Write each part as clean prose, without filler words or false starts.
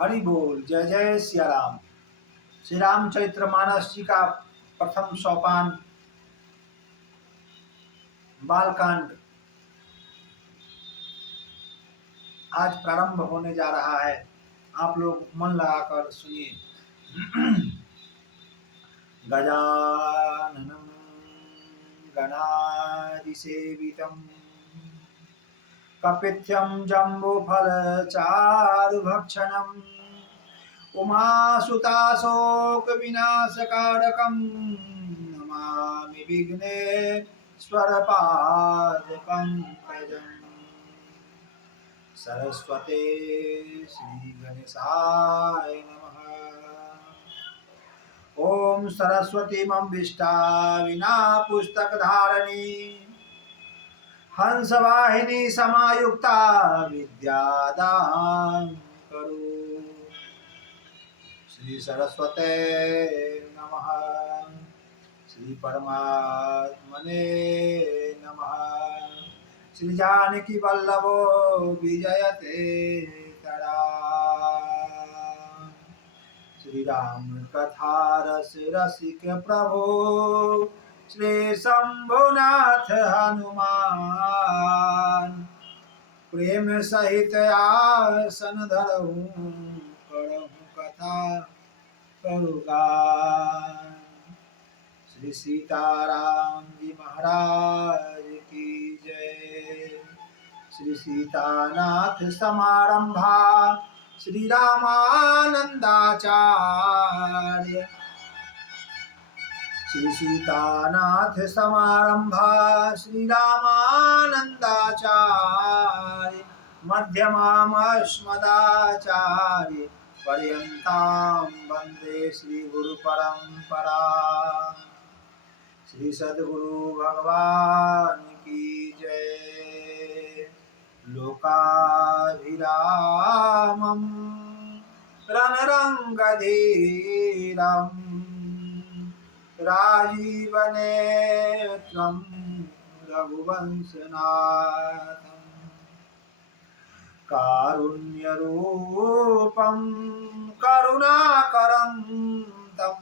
हरि बोल। जय जय सिया राम। श्री रामचरित्र मानस जी का प्रथम सोपान बालकांड आज प्रारंभ होने जा रहा है। आप लोग मन लगाकर सुनिए। गजाननं गणाधिसेवितं कपित्यं जम्बूफलचारुभक्षणम् उमासुताशोकविनाशकारकं नमामि विघ्नेश्वरपादपङ्कजम्। सरस्वते श्रीगणेशाय नमः। ओम सरस्वती मम्बिष्टा विना पुस्तकधारिणी हंसवाहिनी समायुक्ता विद्यादान करो। श्री सरस्वते नमः। श्री परमात्मने नमः। श्री जानकी वल्लभो विजयते तरा। श्री राम कथा रस रसिक प्रभो श्री शंभुनाथ हनुमान प्रेम सहित आसन धरहु करहु कथा करुगान। श्री सीताराम जी महाराज की जय। श्री सीतानाथ समारंभा श्री रामानंदाचार्य। श्री सीतानाथ समारंभा श्री रामानंदाचार्य मध्यमामस्मदाचार्य पर्यन्तां वन्दे श्री गुरु परंपरा। श्री सद्गुरु भगवान की जय। लोकाभिरामं रणरङ्गधीरं राजीवनेत्रं रघुवंशनाथं कारुण्यरूपं करुणाकरं तं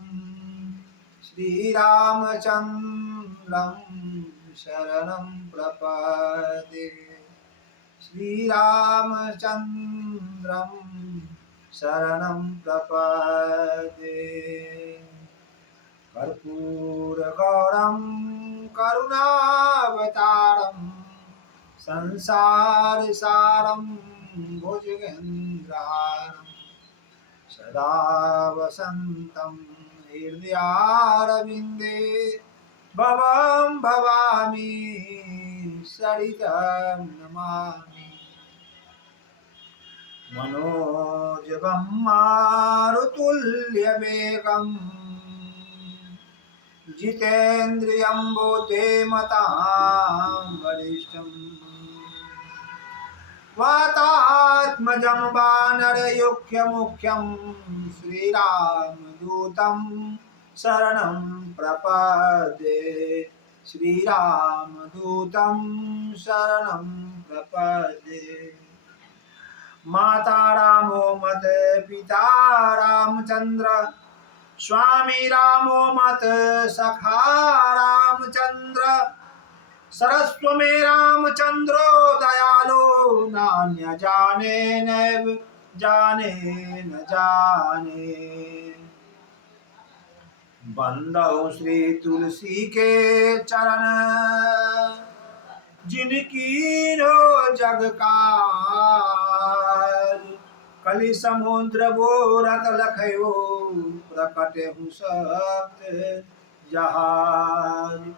श्रीरामचन्द्रं शरणं प्रपद्ये। श्रीरामचन्द्रं शरणं प्रपद्ये। कर्पूरगौरं करुणावतारं संसारसारं भुजगेन्द्रहारं सदा वसन्तं हृदयारविन्दे भवं भवामि सरितं नमामि। मनोजवं मारुतुल्यवेगं जितेन्द्रियं बुद्धिमतां वरिष्ठं वातात्मजं वानरयुक्यमुख्यं श्रीरामदूतं शरणं प्रपद्ये। श्रीरामदूतं शरणं प्रपद्ये। माता रामो मत पिता रामचंद्र स्वामी रामो मत सखा रामचंद्र सरस्वमे रामचंद्रो दयालो नान्य जाने नैव जाने न जाने। बंदौ श्री तुलसी के चरण जिनकी रो जग काज कलि समुद्र बोरत लखयो प्रकट हूँ सप्त जहाज।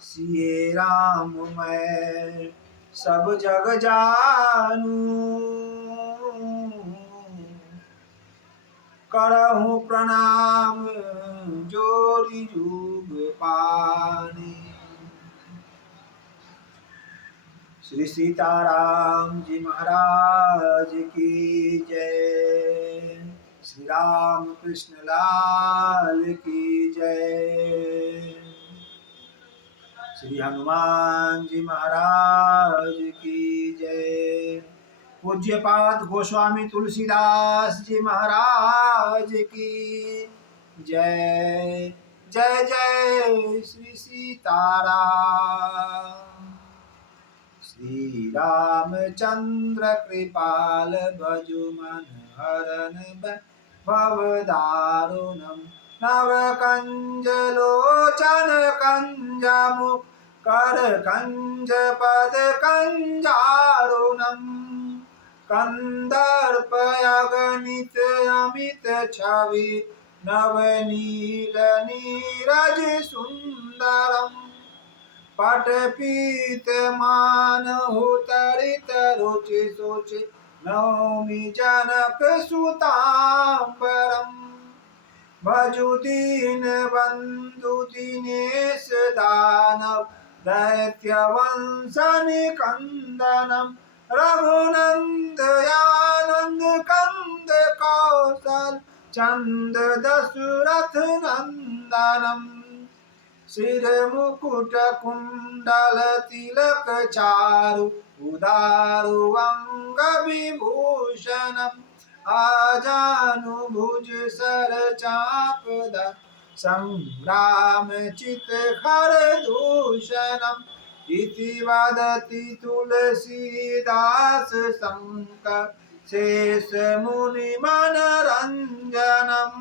सिए राम मैं सब जग जानू करहूँ प्रणाम जोरी जुग पानी। श्री सीताराम जी महाराज की जय। श्री राम कृष्ण लाल की जय। श्री हनुमान जी महाराज की जय। पूज्यपाद गोस्वामी तुलसीदास जी महाराज की जय। जय जय श्री सीताराम। श्री रामचंद्र कृपाल भजु मन हरन भव दारुणम नव कंज लोचन कंजमुख कर कंज पद कंजारुणम कंदर्प अगणित अमित छवि नवनील नीरज सुंदरम पटपीत मानहु तरित रुचि सुचि नौमि जनक सुतांबरम भजु दीन बंधु दिनेश दानव दैत्य वंश निकंदनम रघुनंदयानंद कंद कौशल चंद दशरथ नंदनम सिर मुकुट कुंडल तिलक चारु उदारु अंग विभूषणम आजानु भुज सर चाप संग्राम चित खर दूषणम इति वदति तुलसीदास शंकर शेष मुनि मनरंजनम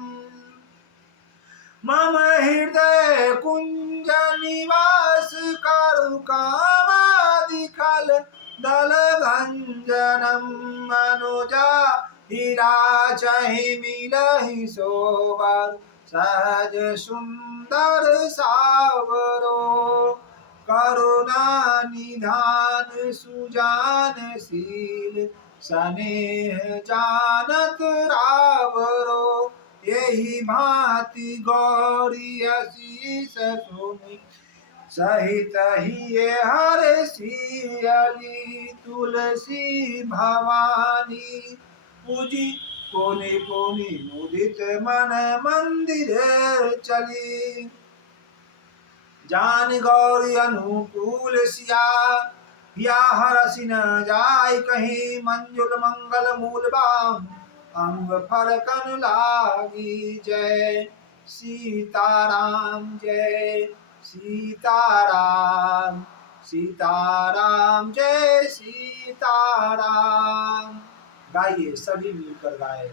मम हृदय कुंज निवास करु कामादिखल दल भंजनम मनुजा हीरा चहि मिलहि सोबर सहज सुंदर सावरो करुणा निधान सुजान शील स्नेह जानत रावरो यही भांति गौरी असीस सुनि सहित ही हर सियली तुलसी भवानी पूजी पुनि पुनि मुदित मन मंदिर चली जान गौरी अनुकूल सिया या हरसि न जाय कहीं मंजुल मंगल मूल बाम अंग फरकन लागी जय सीताराम जय सीताराम सीताराम जय सीताराम। गाइए सभी मिलकर गाए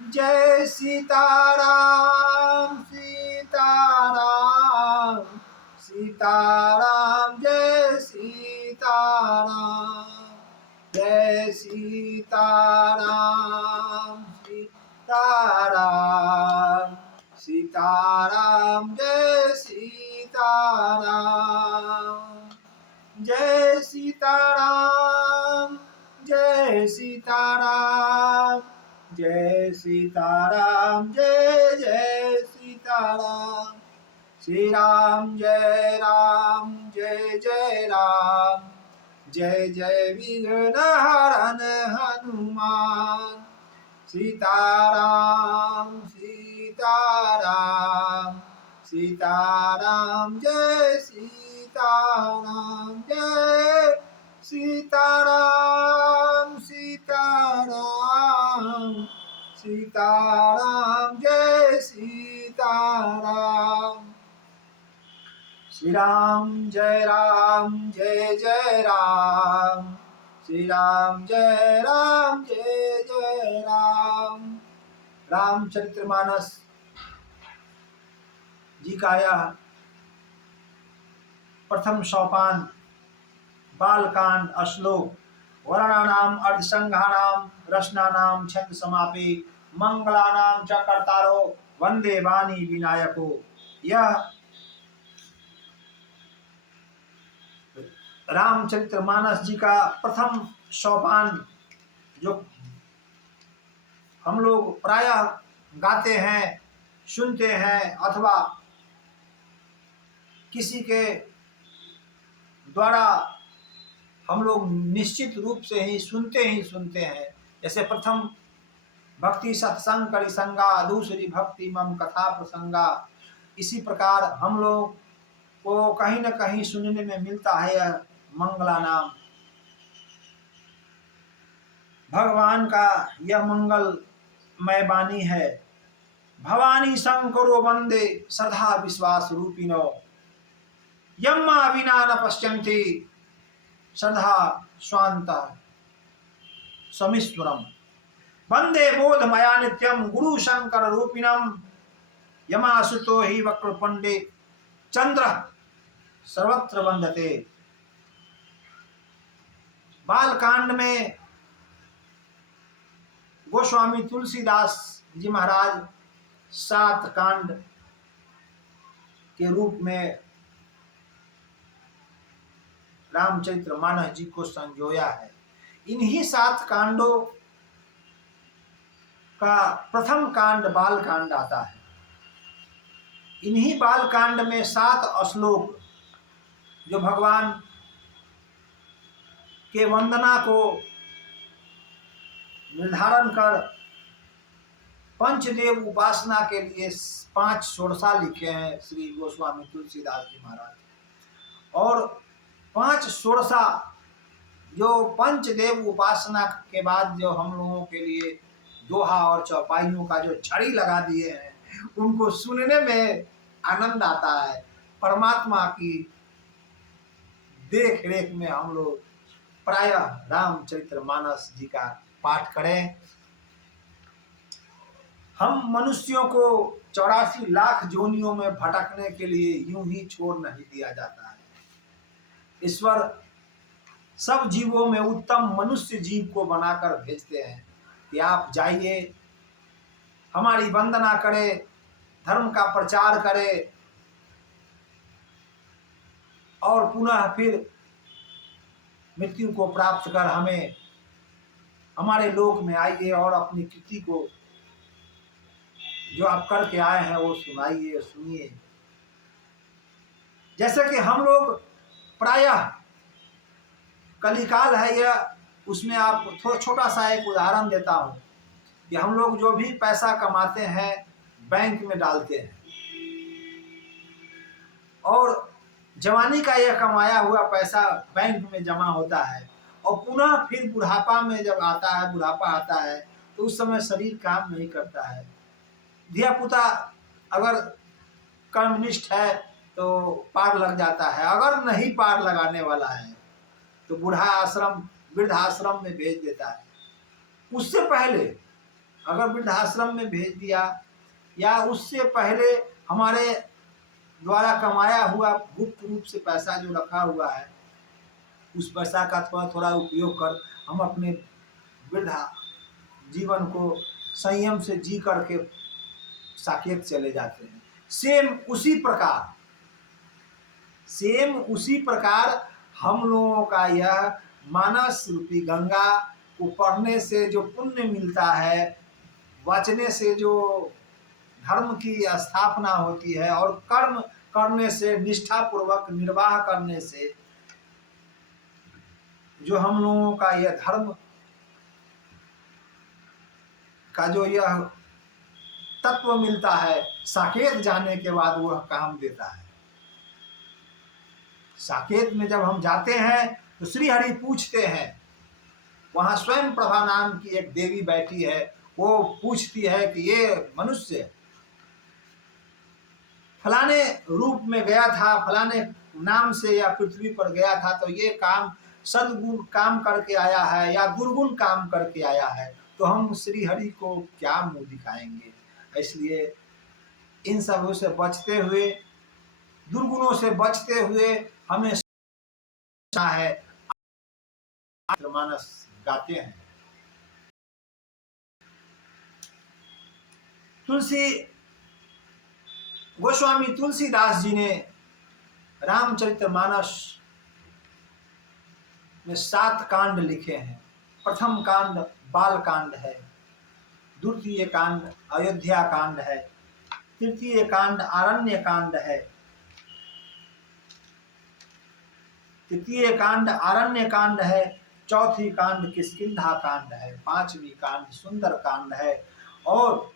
जय सीताराम सीताराम सीताराम जय सीताराम जय सीताराम सीताराम सीताराम जय सीताराम जय सीताराम जय सीताराम जय सीताराम जय जय सीताराम श्री राम जय जय राम जय जय विघ्न हरन हनुमान सीताराम सीताराम सीताराम जय सीताराम जय सीताराम सीताराम सीताराम जय सीताराम श्री राम जय जय राम श्री राम जय जय राम। रामचरितमानस जी का यह प्रथम सोपान बालकांड श्लोक वर्णानाम अर्धसंघानाम रसनानाम छंद समापे मंगलानाम च कर्तारो वंदे वाणी विनायको। यह रामचरितमानस जी का प्रथम सोपान जो हम लोग प्रायः गाते हैं सुनते हैं अथवा किसी के द्वारा हम लोग निश्चित रूप से ही सुनते हैं। जैसे प्रथम भक्ति सत्संग करिसंगा दूसरी भक्ति मम कथा प्रसंगा। इसी प्रकार हम लोग को कहीं न कहीं सुनने में मिलता है यह मंगला नाम। भगवान का यह मंगलमय वाणी है। भवानी शंकरो वंदे श्रद्धा विश्वास रूपिणो, यम्मा विना न पश्यन्ति श्रद्धा स्वांत समीश्वरम। वंदे बोध मया नित्यम गुरु शंकर रूपिणम, यमासुतो ही वक्र पंडे चंद्र सर्वत्र वंदते। बालकांड में गोस्वामी तुलसीदास जी महाराज 7 कांड के रूप में रामचरित्र मानस जी को संजोया है। इन्हीं 7 कांडों का प्रथम कांड बाल कांड आता है। इन्हीं बाल कांड में 7 श्लोक जो भगवान के वंदना को निर्धारण कर पंचदेव उपासना के लिए 5 षोडशा लिखे हैं श्री गोस्वामी तुलसीदास जी महाराज। और 5 षोडशा जो पंचदेव उपासना के बाद जो हम लोगों के लिए दोहा और चौपाइयों का जो छड़ी लगा दिए हैं, उनको सुनने में आनंद आता है। परमात्मा की देख रेख में हम लोग प्रायः रामचरित्र मानस जी का पाठ करें। हम मनुष्यों को 84 लाख जोनियों में भटकने के लिए यूं ही छोड़ नहीं दिया जाता है। ईश्वर सब जीवों में उत्तम मनुष्य जीव को बनाकर भेजते हैं कि आप जाइए, हमारी वंदना करें, धर्म का प्रचार करें और पुनः फिर मृत्यु को प्राप्त कर हमें हमारे लोक में आइए और अपनी कृति को जो आप करके आए हैं वो सुनाइए, सुनिए। जैसे कि हम लोग प्रायः कलिकाल है यह, उसमें आप थोड़ा छोटा सा एक उदाहरण देता हूं कि हम लोग जो भी पैसा कमाते हैं बैंक में डालते हैं और जवानी का यह कमाया हुआ पैसा बैंक में जमा होता है और पुनः फिर बुढ़ापा में जब आता है, बुढ़ापा आता है तो उस समय शरीर काम नहीं करता है। धिया पुता अगर कर्मनिष्ठ है तो पार लग जाता है, अगर नहीं पार लगाने वाला है तो बूढ़ा आश्रम वृद्धाश्रम में भेज देता है। उससे पहले अगर वृद्धाश्रम में भेज दिया या उससे पहले हमारे द्वारा कमाया हुआ गुप्त रूप से पैसा जो रखा हुआ है, उस पैसा का थोड़ा थोड़ा उपयोग कर हम अपने वृद्धा जीवन को संयम से जी करके साकेत चले जाते हैं। सेम उसी प्रकार हम लोगों का यह मानस रूपी गंगा को पढ़ने से जो पुण्य मिलता है, वाचने से जो धर्म की स्थापना होती है और कर्म करने से, निष्ठा पूर्वक निर्वाह करने से जो हम लोगों का यह धर्म का जो यह तत्व मिलता है, साकेत जाने के बाद वह काम देता है। साकेत में जब हम जाते हैं तो श्री हरि पूछते हैं, वहां स्वयं प्रभा नाम की एक देवी बैठी है, वो पूछती है कि ये मनुष्य फलाने रूप में गया था, फलाने नाम से या पृथ्वी पर गया था, तो ये काम सद्गुण काम करके आया है या दुर्गुण काम करके आया है, तो हम श्री हरि को क्या मुंह दिखाएंगे। इसलिए इन सबों से बचते हुए, दुर्गुणों से बचते हुए हमें है मानस गाते हैं। गोस्वामी तुलसीदास जी ने रामचरित्र मानस में 7 कांड लिखे हैं। प्रथम कांड बाल कांड है, द्वितीय कांड अयोध्या कांड है, तृतीय कांड आरण्य कांड है, तृतीय कांड आरण्य कांड है, चौथी कांड किष्किंधा कांड है, 5वीं कांड सुंदर कांड है और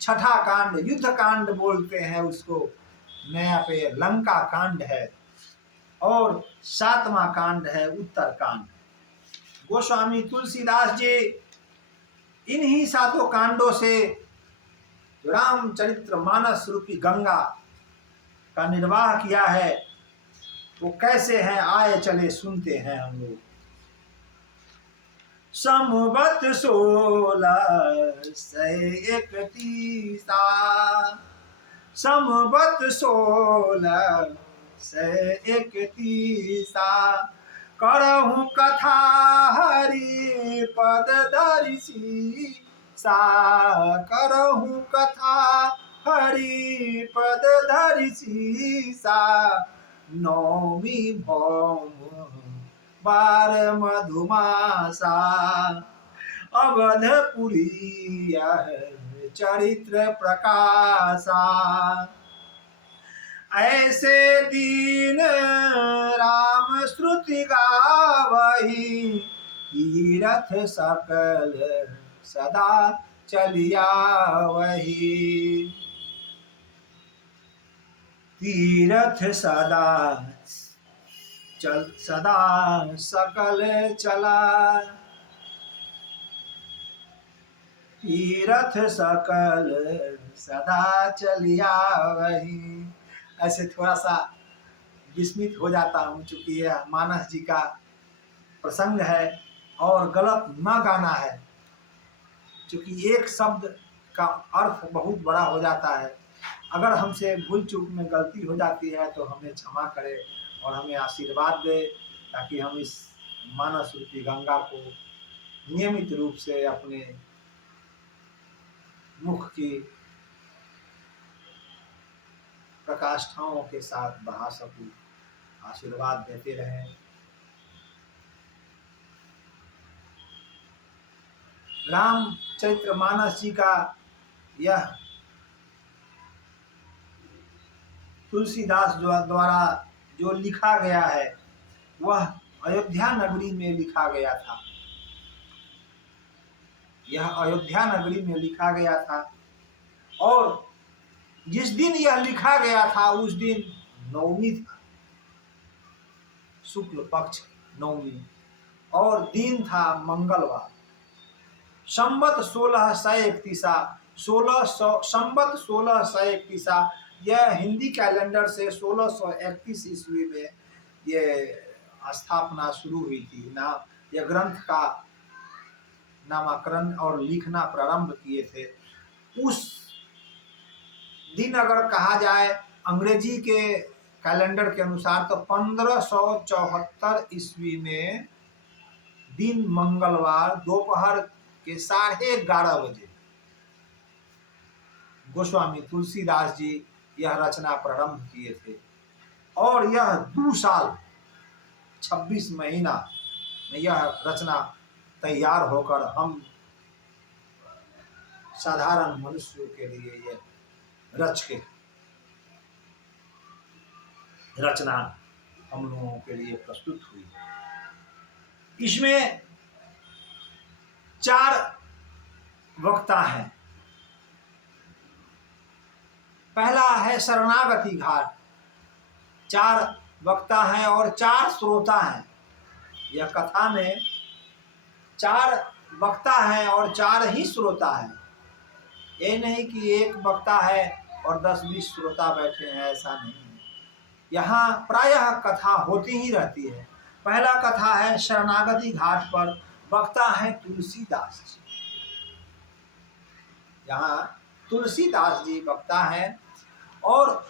छठा कांड युद्ध कांड बोलते हैं उसको, नया पे लंका कांड है और 7वां कांड है उत्तर कांड। गोस्वामी तुलसीदास जी इन्हीं सातों कांडों से रामचरित्र मानस रूपी गंगा का निर्वाह किया है। वो कैसे हैं, आए चले सुनते हैं हम लोग। संवत 1631, संवत 1631, करहूँ कथा हरि पद दर्शी सा, करहूँ कथा हरि पद दर्शी सा, नौमी भौम बार मधुमासा, अवधपुरी चरित्र प्रकाशा, ऐसे दीन राम श्रुति गावही, तीरथ सकल सदा चलिया वही, तीरथ सदा सकल चला, तीरथ सकल सदा चलिया वही। ऐसे थोड़ा सा विस्मित हो जाता हूँ, चूंकि यह मानस जी का प्रसंग है और गलत न गाना है, चूंकि एक शब्द का अर्थ बहुत बड़ा हो जाता है। अगर हमसे भूल चूक में गलती हो जाती है तो हमें क्षमा करे और हमें आशीर्वाद दे, ताकि हम इस मानस रूपी गंगा को नियमित रूप से अपने मुख की प्रकाष्ठाओं के साथ बहा सकूं। आशीर्वाद देते रहें। रामचरित्र मानस जी का यह तुलसीदास द्वारा जो लिखा गया है वह अयोध्या नगरी में लिखा गया था। यह अयोध्या नगरी में लिखा गया था और जिस दिन यह लिखा गया था उस दिन नवमी था, शुक्ल पक्ष नवमी, और दिन था मंगलवार। संवत 1631, संवत 1631, यह हिंदी कैलेंडर से 1631 ईस्वी में ये स्थापना शुरू हुई थी ना। यह ग्रंथ का नामकरण और लिखना प्रारंभ किए थे। उस दिन अगर कहा जाए अंग्रेजी के कैलेंडर के अनुसार तो 1574 ईस्वी में दिन मंगलवार दोपहर के 11:30 बजे गोस्वामी तुलसीदास जी यह रचना प्रारंभ किए थे और यह 2 साल 26 महीना में यह रचना तैयार होकर हम साधारण मनुष्यों के लिए यह रच के रचना हम लोगों के लिए प्रस्तुत हुई। इसमें 4 वक्ता हैं। पहला है शरणागति घाट, 4 वक्ता हैं और 4 श्रोता हैं। यह कथा में 4 वक्ता हैं और 4 ही श्रोता हैं। ये नहीं कि एक वक्ता है और 10-20 श्रोता बैठे हैं, ऐसा नहीं है। यहाँ प्रायः कथा होती ही रहती है। पहला कथा है शरणागति घाट पर, वक्ता है तुलसीदास जी। यहाँ तुलसीदास जी वक्ता है और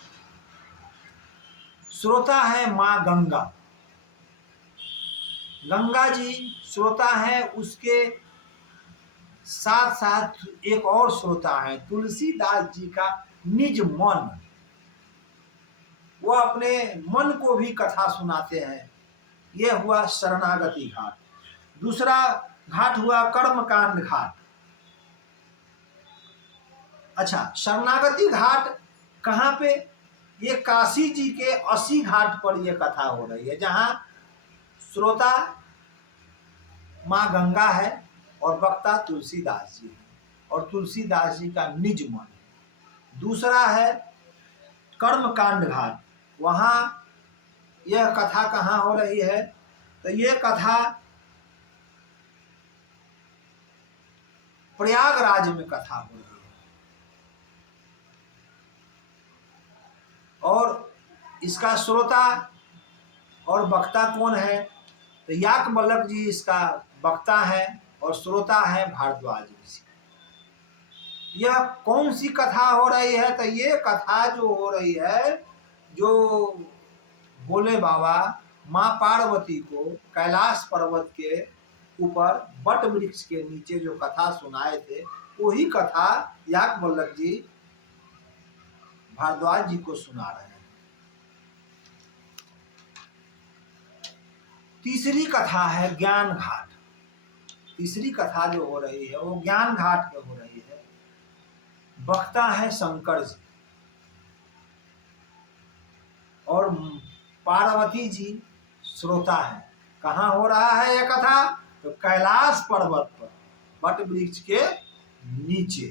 श्रोता है माँ गंगा। गंगा जी श्रोता है, उसके साथ साथ एक और श्रोता है तुलसीदास जी का निज मन। वह अपने मन को भी कथा सुनाते हैं। यह हुआ शरणागति घाट। दूसरा घाट हुआ कर्मकांड घाट। अच्छा, शरणागति घाट कहाँ पे? ये काशी जी के 80 घाट पर यह कथा हो रही है, जहाँ श्रोता माँ गंगा है और वक्ता तुलसीदास जी है और तुलसीदास जी का निज मन है। दूसरा है कर्मकांड घाट। वहाँ यह कथा कहाँ हो रही है? तो ये कथा प्रयागराज में कथा हो रही है। और इसका श्रोता और वक्ता कौन है? तो याज्ञवल्क्य जी इसका वक्ता है और श्रोता है भारद्वाज ऋषि। यह कौन सी कथा हो रही है? तो ये कथा जो हो रही है, जो भोले बाबा माँ पार्वती को कैलाश पर्वत के ऊपर बट वृक्ष के नीचे जो कथा सुनाए थे, वही कथा याज्ञवल्क्य जी भारद्वाज जी को सुना रहे हैं। तीसरी कथा है ज्ञान घाट। तीसरी कथा जो हो रही है वो ज्ञान घाट पे हो रही है। वक्ता है शंकर जी और पार्वती जी श्रोता है। कहाँ हो रहा है यह कथा? तो कैलाश पर्वत पर बट वृक्ष के नीचे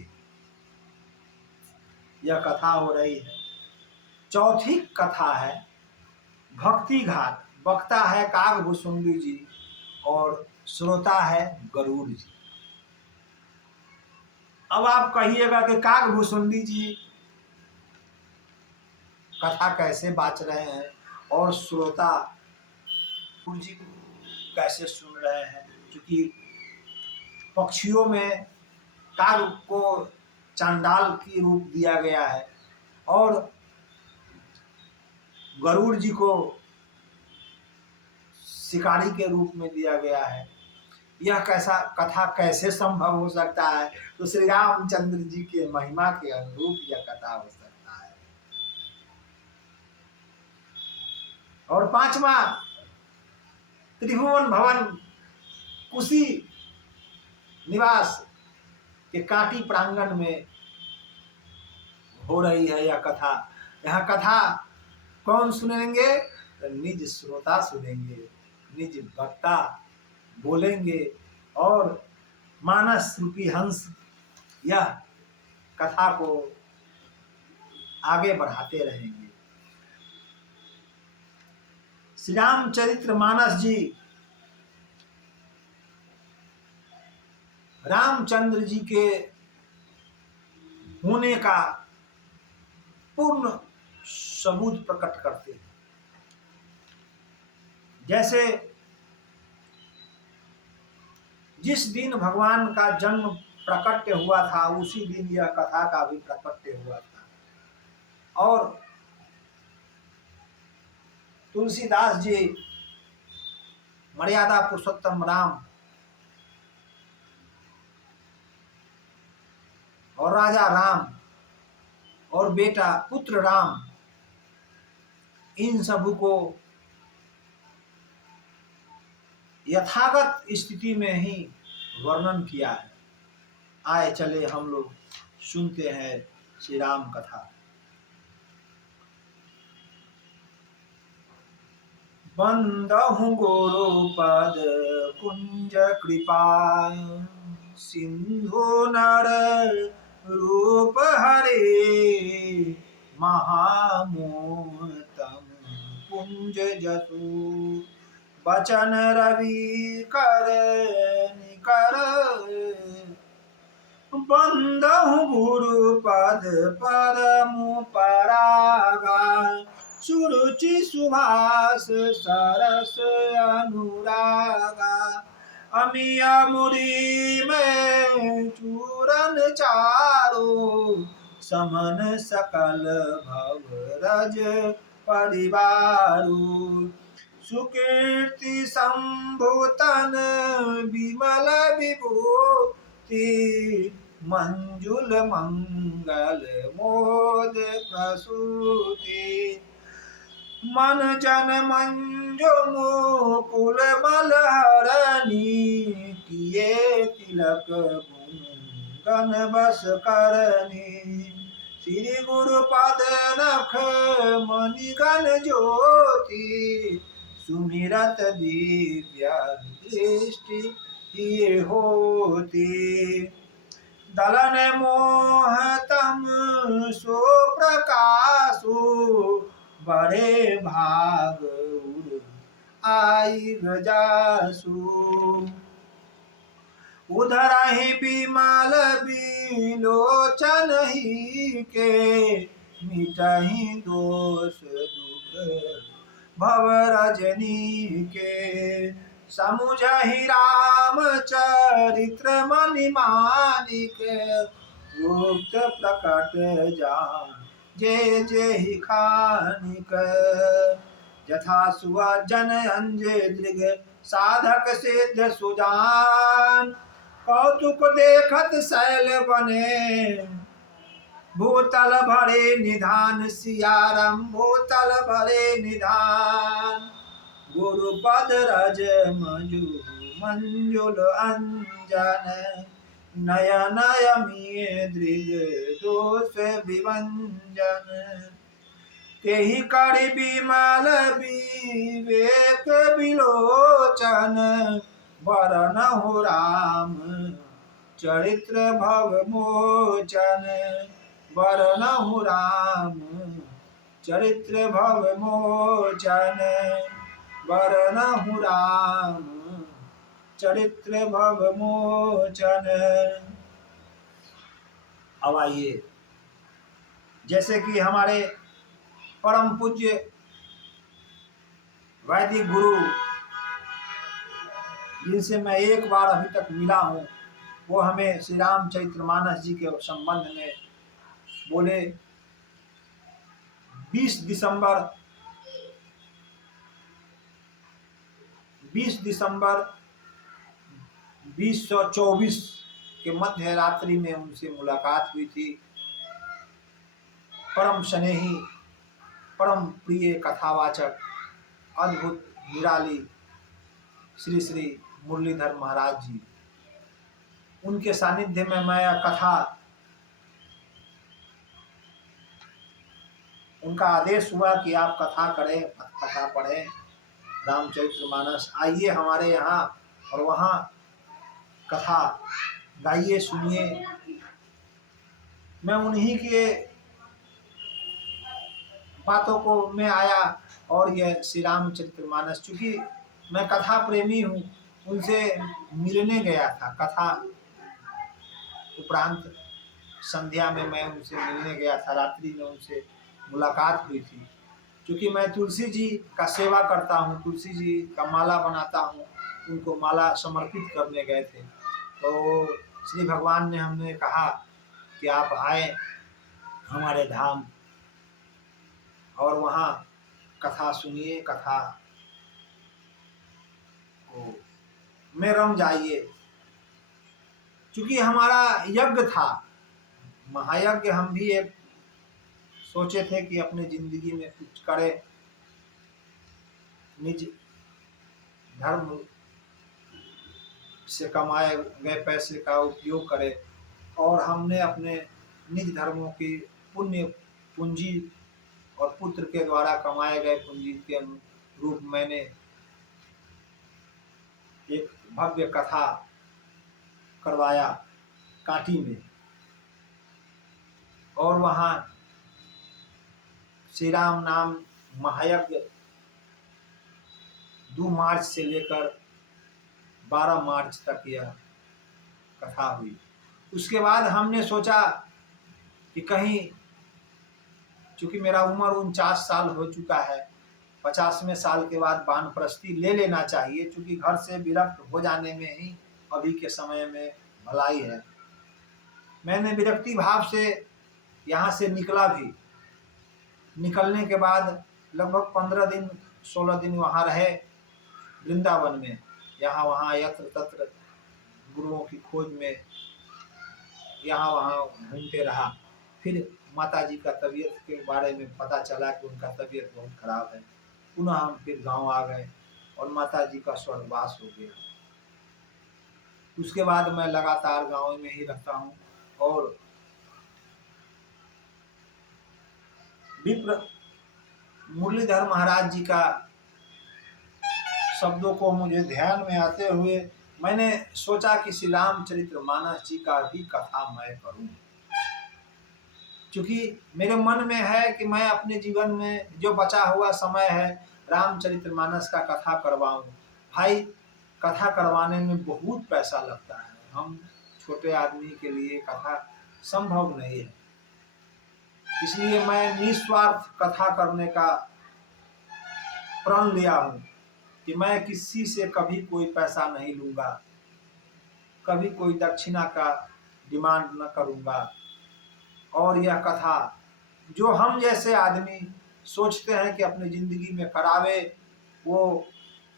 यह कथा हो रही है। चौथी कथा है भक्ति घाट। वक्ता है काकभुसुंडी जी और श्रोता है गरुड़ जी। अब आप कहिएगा कि काकभुसुंडी जी कथा कैसे बाच रहे हैं और श्रोता गरुड़ जी कैसे सुन रहे हैं? क्योंकि पक्षियों में काग को चांडाल की रूप दिया गया है और गरुड़ जी को शिकारी के रूप में दिया गया है। यह कैसा कथा कैसे संभव हो सकता है? तो श्री रामचंद्र जी के महिमा के अनुरूप यह कथा हो सकता है। और पांचवा त्रिभुवन भवन कुशी निवास के काटी प्रांगण में हो रही है यह कथा। यहाँ कथा कौन सुनेंगे? तो निज श्रोता सुनेंगे, निज वक्ता बोलेंगे और मानस रूपी हंस यह कथा को आगे बढ़ाते रहेंगे। श्री रामचरित्र मानस जी रामचंद्र जी के होने का पूर्ण सबूत प्रकट करते हैं। जैसे जिस दिन भगवान का जन्म प्रकट्य हुआ था उसी दिन यह कथा का भी प्रकट्य हुआ था। और तुलसीदास जी मर्यादा पुरुषोत्तम राम और राजा राम और बेटा पुत्र राम, इन सब को यथागत स्थिति में ही वर्णन किया है। आए चले हम लोग सुनते हैं श्री राम कथा। बंदहु गुरु पद कुंज कृपा, सिंधु नर रूप हरे, महामोहतम कुंज जसु, बचन रवि कर निकर, बंदहु गुरु पद परम परागा, सुरुचि सुभाष सरस अनुरागा, अमिया मुरी में चूरन चारो, समन सकल भव रज परिवारु, सुकीर्ति संभूतन विमल विभूति, मंजुल मंगल मोद प्रसूति, मन जन मंजो मुकुल मलहरणी, किए तिलक गण बस करनी, श्री गुरु पद नख मणिगण ज्योति, सुमिरत दिव्य दृष्टि ये होती, दलन मोहतम सो प्रकाशु, बड़े भाग उर आई गजासु, उधर ही बिमल बिलोचन ही के मिटहि दोष दुख भव रजनी के समुझहि राम चरित्र मनि मानिक गुप्त प्रकट जान जे जे ही खानिक यथा सुवजन अंजे दृग साधक सिद्ध सुजान कौतुक देखत शैल बने भूतल भरे निधान सियारम भूतल भरे निधान गुरुपद रज मजु मंजुल अंजन नयन यमिये दृग दोष विभंजन तेहि करि बिमल विवेक विलोचन वरनहु राम चरित्र भव मोचन वरनहु राम चरित्र भव मोचन वरनहु राम चरित्र भव मोचन। अब आइए, जैसे कि हमारे परम पूज्य वैदिक गुरु जिनसे मैं एक बार अभी तक मिला हूँ, वो हमें श्री रामचरितमानस जी के संबंध में बोले 20 दिसंबर 2024 के मध्य रात्रि में उनसे मुलाकात हुई थी। परम स्नेही, परम प्रिय कथावाचक, अद्भुत निराली श्री श्री मुरलीधर महाराज जी, उनके सानिध्य में मैं कथा, उनका आदेश हुआ कि आप कथा करें, कथा पढ़ें रामचरितमानस। आइए हमारे यहाँ और वहाँ कथा गाइए, सुनिए। मैं उन्हीं के बातों को में आया और यह श्री रामचरितमानस, चूँकि मैं कथा प्रेमी हूँ, उनसे मिलने गया था। कथा उपरांत संध्या में मैं उनसे मिलने गया था, रात्रि में उनसे मुलाकात हुई थी। क्योंकि मैं तुलसी जी का सेवा करता हूँ, तुलसी जी का माला बनाता हूँ, उनको माला समर्पित करने गए थे। तो श्री भगवान ने हमने कहा कि आप आए हमारे धाम और वहाँ कथा सुनिए, कथा को में रम जाइए। क्योंकि हमारा यज्ञ था, महायज्ञ, हम भी एक सोचे थे कि अपने जिंदगी में कुछ करें, निज धर्म से कमाए गए पैसे का उपयोग करें। और हमने अपने निज धर्मों की पुण्य पूंजी और पुत्र के द्वारा कमाए गए पूंजी के अनुरूप मैंने एक भव्य कथा करवाया कांटी में, और वहाँ श्री राम नाम महायज्ञ 2 मार्च से लेकर 12 मार्च तक यह कथा हुई। उसके बाद हमने सोचा कि कहीं, चूँकि मेरा उम्र 49 साल हो चुका है, 50वें साल के बाद वानप्रस्थी ले लेना चाहिए, क्योंकि घर से विरक्त हो जाने में ही अभी के समय में भलाई है। मैंने विरक्ति भाव से यहाँ से निकला भी। निकलने के बाद लगभग 15 दिन 16 दिन वहाँ रहे वृंदावन में, यहाँ वहाँ यत्र तत्र गुरुओं की खोज में यहाँ वहाँ घूमते रहा। फिर माता जी का तबीयत के बारे में पता चला कि उनका तबीयत बहुत खराब है। पुनः हम फिर गांव आ गए और माता जी का स्वर्गवास हो गया। उसके बाद मैं लगातार गांव में ही रहता हूँ और विप्र मुरलीधर महाराज जी का शब्दों को मुझे ध्यान में आते हुए मैंने सोचा कि श्री रामचरितमानस जी का भी कथा मैं करूं, क्योंकि मेरे मन में है कि मैं अपने जीवन में जो बचा हुआ समय है रामचरितमानस का कथा करवाऊं। भाई, कथा करवाने में बहुत पैसा लगता है, हम छोटे आदमी के लिए कथा संभव नहीं है। इसलिए मैं निस्वार्थ कथा करने का प्रण लिया हूँ कि मैं किसी से कभी कोई पैसा नहीं लूँगा, कभी कोई दक्षिणा का डिमांड न करूँगा। और यह कथा जो हम जैसे आदमी सोचते हैं कि अपनी ज़िंदगी में करावे, वो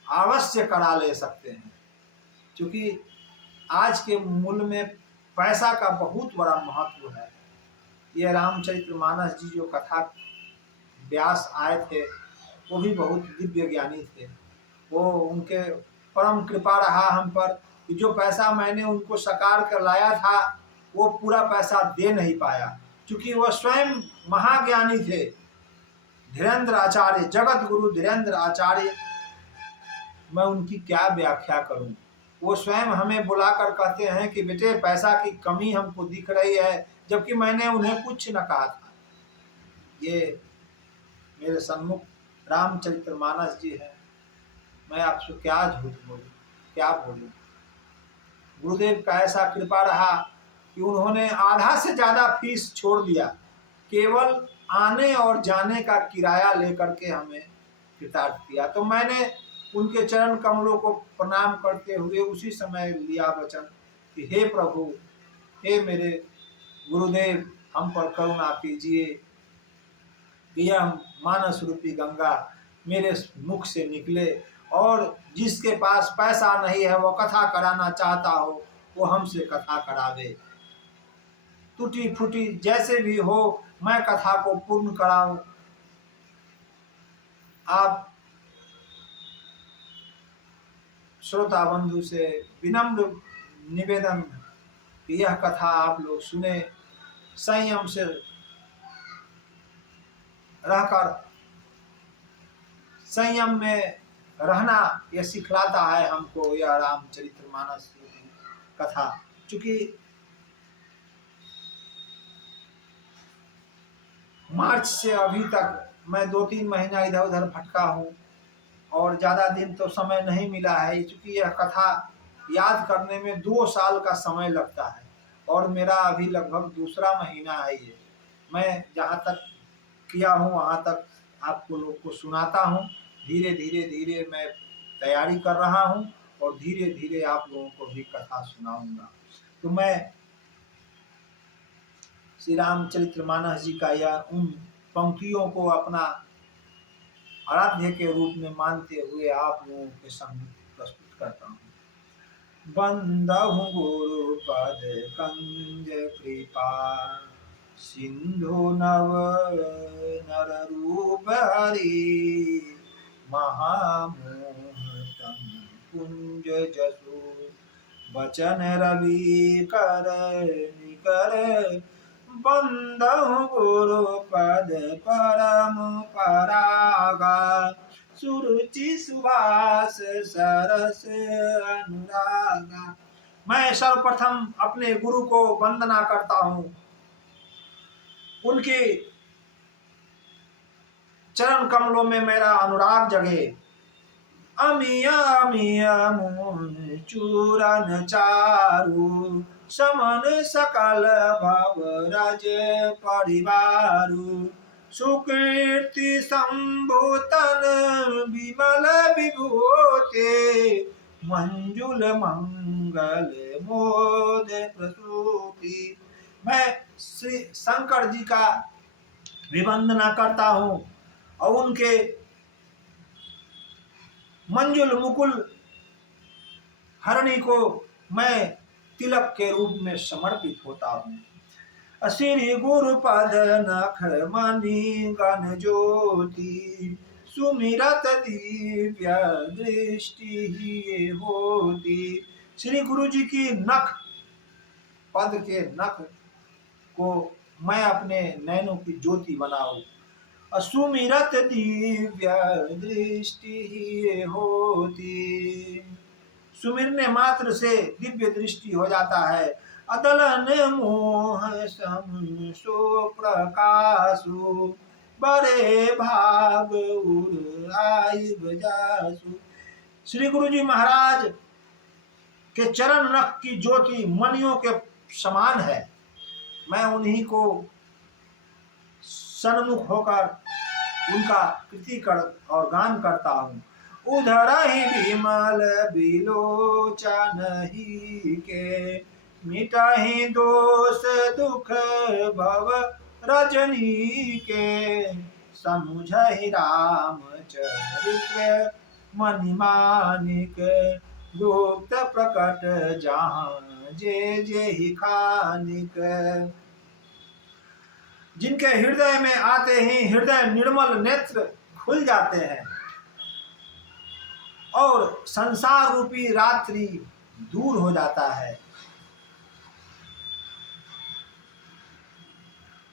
अवश्य करा ले सकते हैं, क्योंकि आज के मूल में पैसा का बहुत बड़ा महत्व है। ये रामचरितमानस जी जो कथा व्यास आए थे वो भी बहुत दिव्य ज्ञानी थे। वो उनके परम कृपा रहा हम पर कि जो पैसा मैंने उनको साकार कर लाया था वो पूरा पैसा दे नहीं पाया, क्योंकि वह स्वयं महाज्ञानी थे। धीरेन्द्र आचार्य, जगत गुरु धीरेन्द्र आचार्य, मैं उनकी क्या व्याख्या करूं। वो स्वयं हमें बुलाकर कहते हैं कि बेटे पैसा की कमी हमको दिख रही है, जबकि मैंने उन्हें कुछ न कहा था। ये मेरे सन्मुख रामचरितमानस जी है, मैं आपसे क्या झूठ बोलूं, क्या बोलूं। गुरुदेव का ऐसा कृपा रहा कि उन्होंने आधा से ज्यादा फीस छोड़ दिया, केवल आने और जाने का किराया लेकर के हमें कृतार्थ किया। तो मैंने उनके चरण कमलों को प्रणाम करते हुए उसी समय लिया वचन कि हे प्रभु, हे मेरे गुरुदेव, हम पर करुणा कीजिए कि यह मानस रूपी गंगा मेरे मुख से निकले, और जिसके पास पैसा नहीं है वो कथा कराना चाहता हो वो हमसे कथा करावे। टूटी फूटी जैसे भी हो मैं कथा को पूर्ण कराऊं। आप श्रोता बंधु से विनम्र निवेदन कि यह कथा आप लोग सुने, संयम से रहकर संयम में रहना यह सिखलाता है हमको यह रामचरितमानस कथा। चूंकि मार्च से अभी तक मैं 2-3 महीना इधर उधर भटका हूँ और ज़्यादा दिन तो समय नहीं मिला है, क्योंकि यह कथा याद करने में 2 साल का समय लगता है और मेरा अभी लगभग दूसरा महीना है। ये मैं जहाँ तक किया हूँ वहाँ तक आपको लोग को सुनाता हूँ। धीरे धीरे धीरे मैं तैयारी कर रहा हूँ और धीरे धीरे आप लोगों को भी कथा सुनाऊंगा। तो मैं श्री रामचरितमानस जी का यह उन पंक्तियों को अपना आराध्य के रूप में मानते हुए आप लोगों के सामने प्रस्तुत करता हूँ। बंदहु गुरु पद कंज कृपा, सिंधु नव नर रूप हरि, महामोह तम कुंज जसु, वचन रवि कर निकर, बंदहु गुरु पद परम परागा, सुरुचि सुभाष सरस अनुरागा। मैं सर्वप्रथम अपने गुरु को वंदना करता हूँ, उनके चरण कमलों में मेरा अनुराग जगे। अमिया अमिया मोह चूरन चारु, समन सकल भव रज परिवारु, सुकीर्ति संभूतन विमल विभूते, मंजुल मंगल मोद प्रसूति। मैं श्री शंकर जी का विवंदना करता हूँ और उनके मंजुल मुकुल हरणी को मैं तिलक के रूप में समर्पित होता हूँ। श्री गुरुपद नख मणि गण ज्योति, सुमिरत दिव्य दृष्टि ही होती। श्री गुरु जी की नख पद के नख को मैं अपने नैनों की ज्योति बनाऊं। सुमिरत दिव्य दृष्टि ही होती, सुमिरने मात्र से दिव्य दृष्टि हो जाता है। अदलन मोह सम सो प्रकाशु, बड़े भाग उर आई बजासु। श्री गुरु जी महाराज के चरण रख की ज्योति मणियों के समान है। मैं उन्हीं को सन्मुख होकर उनका कृति कर और गान करता हूँ। उधर ही विमल बिलोचन ही के, मिटहि दोष दुख भव रजनी के, समुझहि राम चरित्र मणिमानिक, गुप्त प्रकट जहाँ जे जे ही खानिक। जिनके हृदय में आते ही हृदय निर्मल नेत्र खुल जाते हैं और संसार रूपी रात्रि दूर हो जाता है,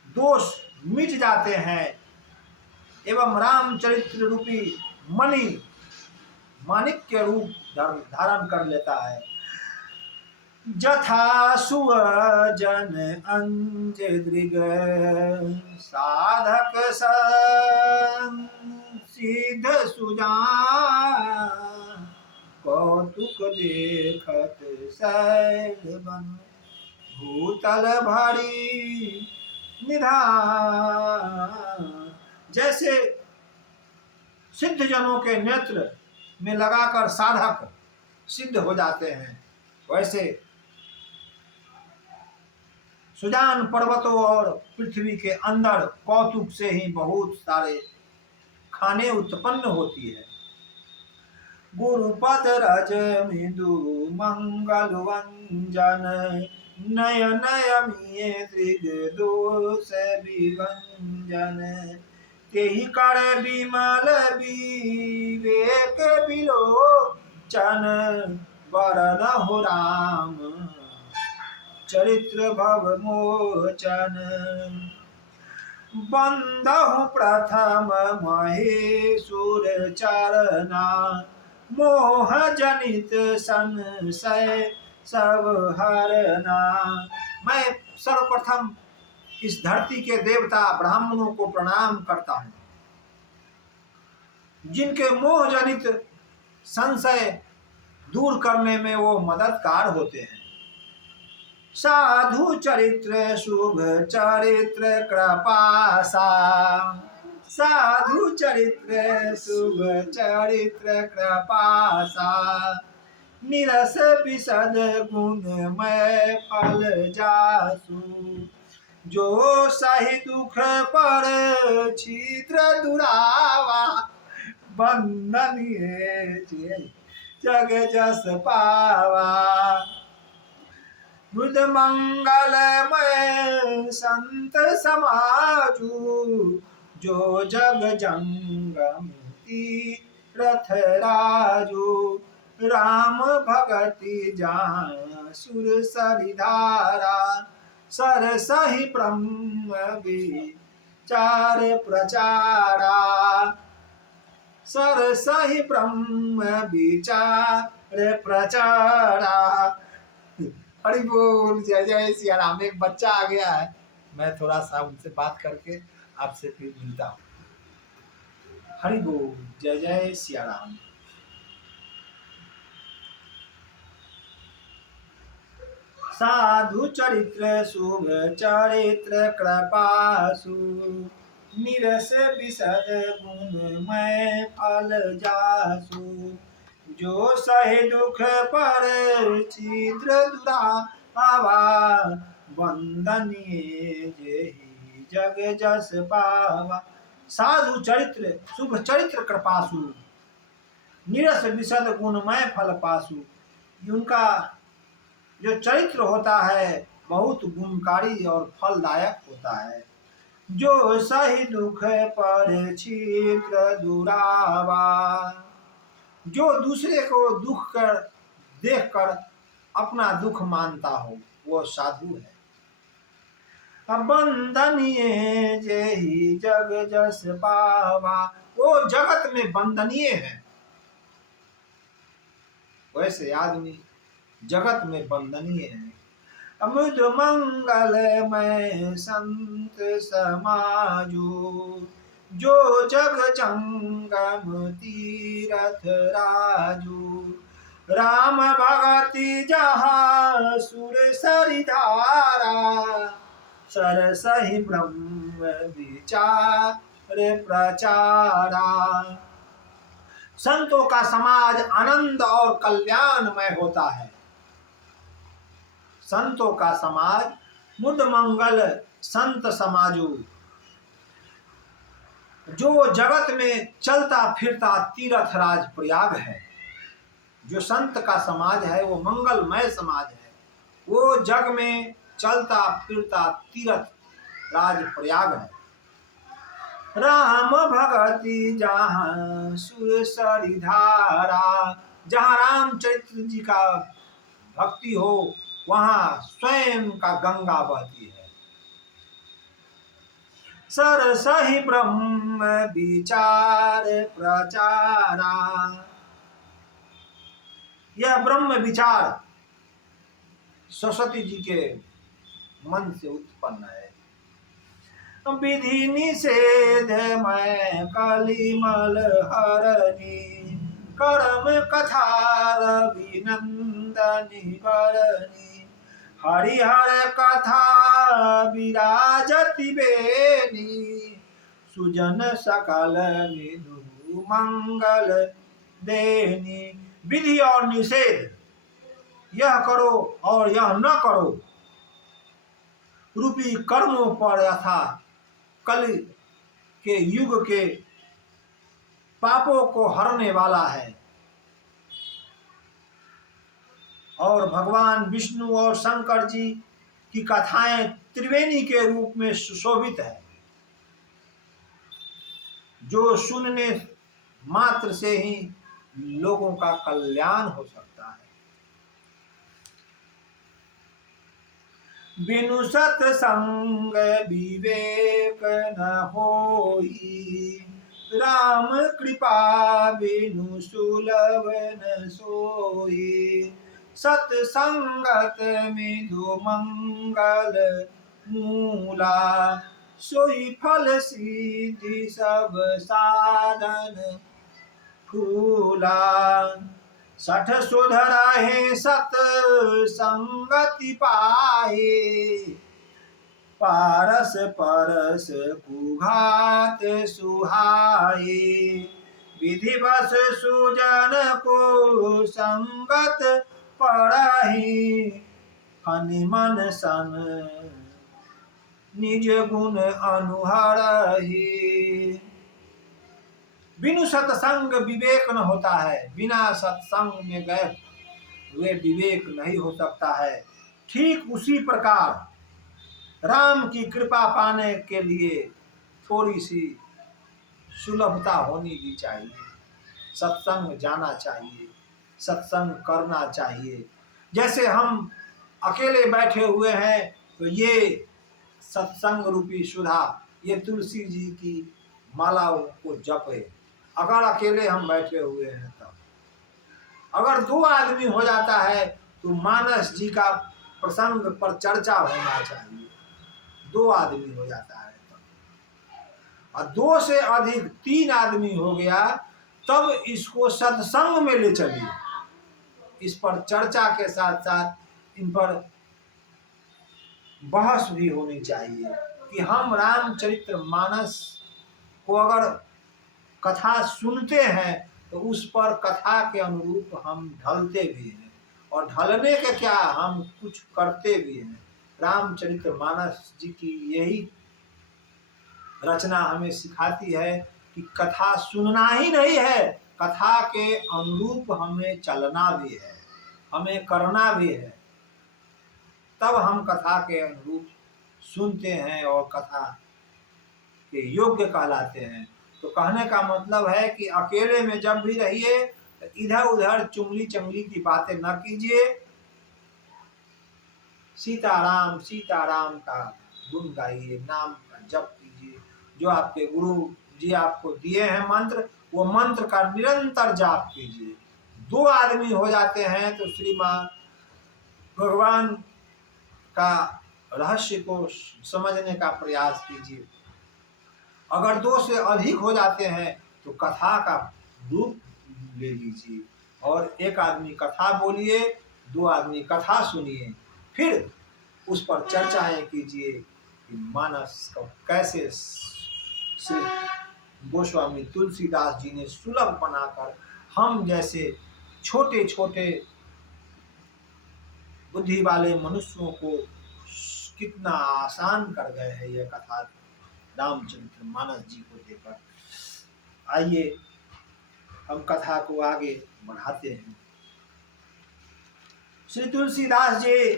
दोष मिट जाते हैं एवं रामचरित्र रूपी मणि माणिक के रूप धारण कर लेता है। जथा सुवजन अंज दृग, साधक सिद्ध सुजान, कौतुक देखत शैल बन, भूतल भरी निधान। जैसे सिद्ध जनों के नेत्र में लगाकर साधक सिद्ध हो जाते हैं, वैसे सुजान पर्वतों और पृथ्वी के अंदर कौतुक से ही बहुत सारे खाने उत्पन्न होती है। गुरुपद रज मिदु मंगल वंजन, नय नय मिये दृग दोष विभंजन, तेहि कर विमल विवेक बिलोचन, वरदहु राम चरित्र भव मोचन। बंदहु प्रथम महेशुर चरना, मोह जनित संशय सब हरना। मैं सर्वप्रथम इस धरती के देवता ब्राह्मणों को प्रणाम करता हूँ, जिनके मोह जनित संशय दूर करने में वो मददगार होते हैं। साधु चरित्र शुभ चरित्र कृपासा, साधु चरित्र शुभ चरित्र कृपासा, निरस विशद गुणमय फल जासु, जो सही दुख पर छिद्र दुरावा, बंधनिये जग जस पावा। बुध मंगलमय संत समाजू, जो जग जंगम तीरथ राजू, राम भगति जहाँ सुर सरिधारा, सरसहि ब्रह्म विचार प्रचारा, सरसहि ब्रह्म विचार प्रचारा। हरि बोल, जय जय सिया राम। एक बच्चा आ गया है, मैं थोड़ा सा उनसे बात करके आपसे फिर मिलता हूँ। हरि बोल, जय जय सिया राम। साधु चरित्र शुभ चरित्र कृपासु, निरस विशद गुणमय फल जासु, जो सहे दुख पर छिद्र दुरावा, वंदनीय जेहि जग जस पावा। साधु चरित्र शुभ चरित्र कृपासु, निरस विशद गुणमय फल पासु। उनका जो चरित्र होता है बहुत गुणकारी और फलदायक होता है। जो सही दुख पर छिद्र दुरावा, जो दूसरे को दुख कर देखकर अपना दुख मानता हो, वो साधु है। बंदनीय जेहि जग जस पावा, वो जगत में बंदनीय है, वैसे आदमी जगत में बंदनीय है। अमृत मंगलमय संत समाजू, जो जग जंगम तीरथ राजू, राम भगति जहाँ सुर सरिधारा, सरसहि ब्रह्म विचार प्रचारा। संतों का समाज आनंद और कल्याणमय होता है। संतों का समाज मुद मंगल संत समाजू, जो जगत में चलता फिरता तीर्थ राज प्रयाग है। जो संत का समाज है वो मंगलमय समाज है, वो जग में चलता फिरता तीर्थ राज प्रयाग है। राम भगति जहाँ सुर सरिधारा, जहाँ रामचरित्र जी का भक्ति हो वहाँ स्वयं का गंगा बहती है। सरसहि ब्रह्म विचार प्रचारा, यह ब्रह्म विचार सरस्वती जी के मन से उत्पन्न है। विधि निषेध मैं कलिमल हरनी, कर्म कथा रविनंदनी बरनी। हरिहर कथा विराजति बेनी, सुजन सकल विधु मंगल देनी। विधि और निषेध, यह करो और यह न करो रूपी कर्मों पर यथा कल के युग के पापों को हरने वाला है। और भगवान विष्णु और शंकर जी की कथाएं त्रिवेणी के रूप में सुशोभित है, जो सुनने मात्र से ही लोगों का कल्याण हो सकता है। बिनु सत्संग विवेक न होई, राम कृपा बिनु सुलभ न सोई। सत्संगत मिधु मंगल मूला, सोई फल सिद्धि सब साधन फूला। सठ सुधरहि सत संगति पाए, पारस परस कुघात सुहाए। विधि बस सुजन को संगत पढ़हि, फनि मन सन निज गुण अनुहरहि। बिनु सत्संग विवेक न होता है, बिना सत्संग में गए हुए विवेक नहीं हो सकता है। ठीक उसी प्रकार राम की कृपा पाने के लिए थोड़ी सी सुलभता होनी भी चाहिए। सत्संग जाना चाहिए, सत्संग करना चाहिए। जैसे हम अकेले बैठे हुए हैं तो ये सत्संग रूपी सुधा, ये तुलसी जी की मालाओं को जपे। अगर अकेले हम बैठे हुए हैं तब, अगर दो आदमी हो जाता है तो मानस जी का प्रसंग पर चर्चा होना चाहिए। दो आदमी हो जाता है तब, और दो से अधिक तीन आदमी हो गया तब इसको सत्संग में ले चलिए। इस पर चर्चा के साथ साथ इन पर बहस भी होनी चाहिए कि हम रामचरित्र मानस को अगर कथा सुनते हैं तो उस पर कथा के अनुरूप हम ढलते भी हैं, और ढलने के क्या हम कुछ करते भी हैं। रामचरित्र मानस जी की यही रचना हमें सिखाती है कि कथा सुनना ही नहीं है, कथा के अनुरूप हमें चलना भी है, हमें करना भी है। तब हम कथा के अनुरूप सुनते हैं और कथा के योग्य कहलाते हैं। तो कहने का मतलब है कि अकेले में जब भी रहिए तो इधर उधर चुंगली चंगली की बातें न कीजिए। सीताराम सीताराम का गुण गाइए, नाम का जप कीजिए। जो आपके गुरु जी आपको दिए हैं मंत्र, वो मंत्र का निरंतर जाप कीजिए। दो आदमी हो जाते हैं तो श्रीमान भगवान का रहस्य को समझने का प्रयास कीजिए। अगर दो से अधिक हो जाते हैं तो कथा का रूप ले लीजिए। और एक आदमी कथा बोलिए, 2 आदमी कथा सुनिए, फिर उस पर चर्चाएं कीजिए कि मानस को कैसे श्री गोस्वामी तुलसीदास जी ने सुलभ बनाकर हम जैसे छोटे छोटे बुद्धि वाले मनुष्यों को कितना आसान कर गए हैं यह कथा रामचरित्र मानस जी को देकर। आइए हम कथा को आगे बढ़ाते हैं। श्री तुलसीदास जी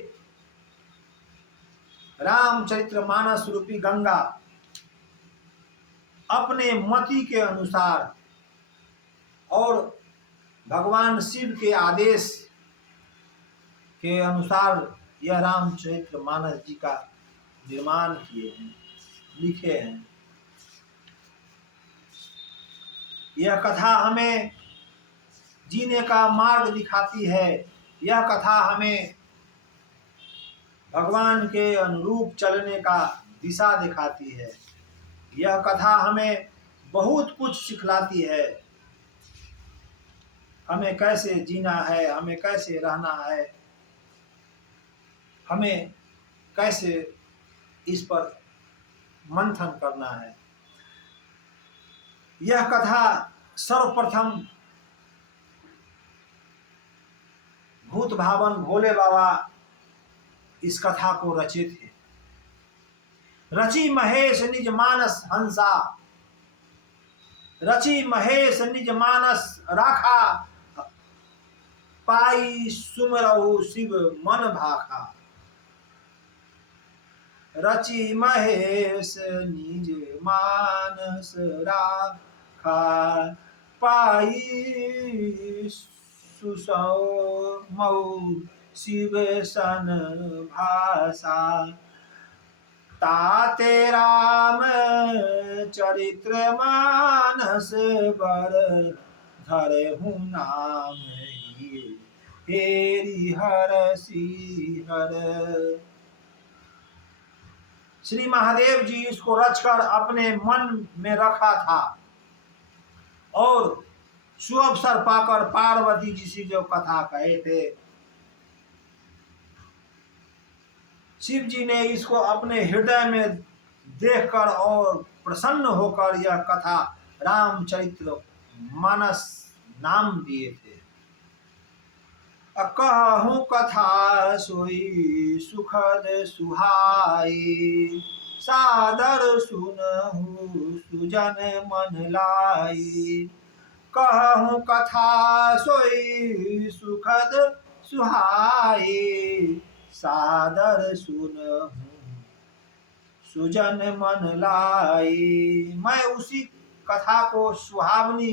रामचरित्र मानस रूपी गंगा अपने मति के अनुसार और भगवान शिव के आदेश के अनुसार यह रामचरित्र मानस जी का निर्माण किए हैं, लिखे हैं। यह कथा हमें जीने का मार्ग दिखाती है। यह कथा हमें भगवान के अनुरूप चलने का दिशा दिखाती है। यह कथा हमें बहुत कुछ सिखलाती है। हमें कैसे जीना है, हमें कैसे रहना है, हमें कैसे इस पर मंथन करना है। यह कथा सर्वप्रथम भूत भावन भोले बाबा इस कथा को रचे थे। रची महेश निज मानस हंसा, रची महेश निज मानस राखा, पाई सुमरहु शिव मन भाखा। रची महेश निज मानस राखा, पाई सुसमौ शिव सन भाषा। ताते राम चरित्र मानस बर धरहु नाम हेरि हरषि हर। श्री महादेव जी इसको रचकर अपने मन में रखा था और सुअवसर पाकर पार्वती जी से जो कथा कहे थे, शिव जी ने इसको अपने हृदय में देखकर और प्रसन्न होकर यह कथा रामचरित्र मानस नाम दिए थे। कहूँ कथा सोई सुखद सुहाई, सादर सुनहु सुजन मन लाई। कहूँ कथा सोई सुखद सुहाई, सादर सुनहु सुजन मन लाई। मैं उसी कथा को सुहावनी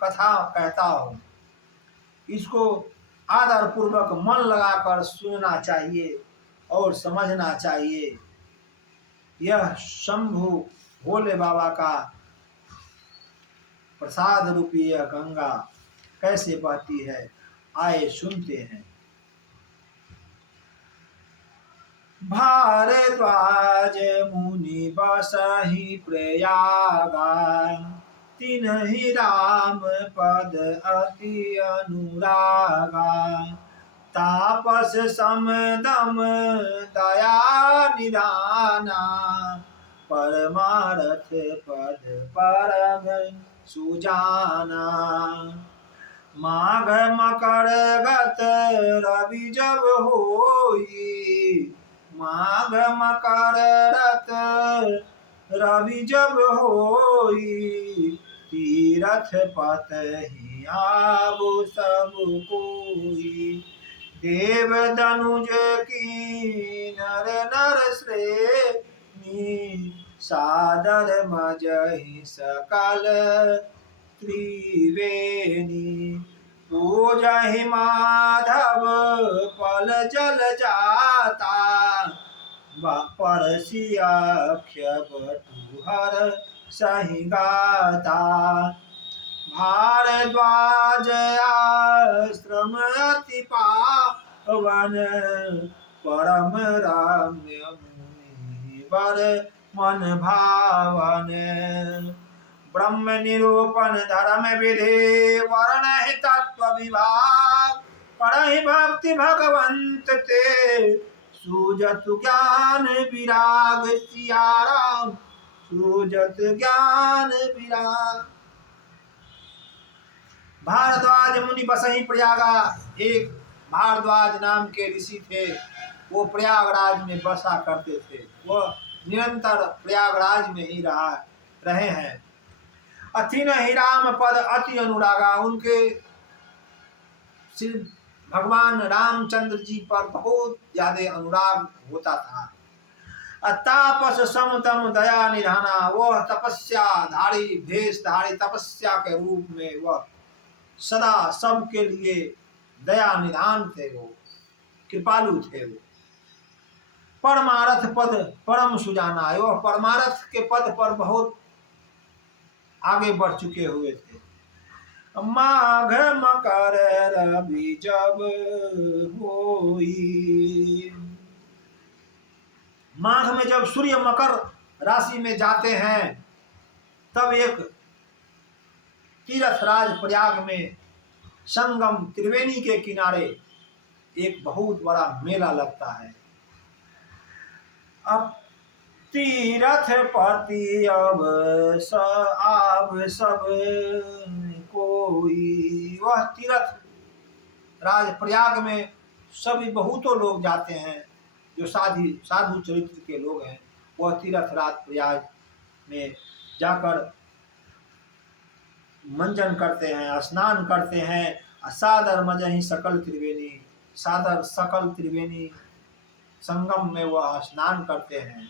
कथा कहता हूँ। इसको आदर पूर्वक मन लगाकर सुनना चाहिए और समझना चाहिए। यह शंभु भोले बाबा का प्रसाद रूपी यह गंगा कैसे बहती है, आए सुनते हैं। भारद्वाज मुनि बसहि प्रयागा, तिन्हि राम पद अति अनुरागा। तापस समदम दया निधाना, परमारथ पद परम सुजाना। माघ मकर गत रवि जब होई, माघ मकर रत रवि जब होई। तीरथ पतहि आवो सब कोई, देव दनुज की नर नर श्रेणी। सादर मजहि सकल त्रिवेणी, पूजहि माधव पल जल जाता। परसियाख्य बटुहर सहि गाता। भारद्वाज आश्रम अति पावन, परम रम्य मुनिवर मन भावन। ब्रह्म निरूपण धर्म विधि, वर्ण तत्व तत्व विभाग, पढ़हि भक्ति भगवंत ते, सूजत ज्ञान विराग। सिया राम सूजत ज्ञान विराग। भारद्वाज मुनि बसहि प्रयागा। एक भारद्वाज नाम के ऋषि थे, वो प्रयागराज में बसा करते थे। वह निरंतर प्रयागराज में ही रहे हैं। अथिन ही राम पद अति अनुरागा। उनके श्री भगवान रामचंद्र जी पर बहुत ज्यादा अनुराग होता था। तापस समतम दया निधाना। वह तपस्या धारी, भेषधारी तपस्या के रूप में वह सदा सबके लिए दया निधान थे, वो कृपालु थे। वो परमारथ पद परम सुजाना। वह परमारथ के पद पर बहुत आगे बढ़ चुके हुए थे। माघ मकर रवि जब होई। माघ में जब सूर्य मकर राशि में जाते हैं, तब एक तीर्थराज प्रयाग में संगम त्रिवेणी के किनारे एक बहुत बड़ा मेला लगता है। अब तीरथ पति अब सब कोई। वह तीर्थ राज प्रयाग में सभी बहुतों लोग जाते हैं, जो साधु चरित्र के लोग हैं। वह तीर्थ राज प्रयाग में जाकर मंजन करते हैं, स्नान करते हैं। सादर मजहि सकल त्रिवेणी। सादर सकल त्रिवेणी संगम में वह स्नान करते हैं।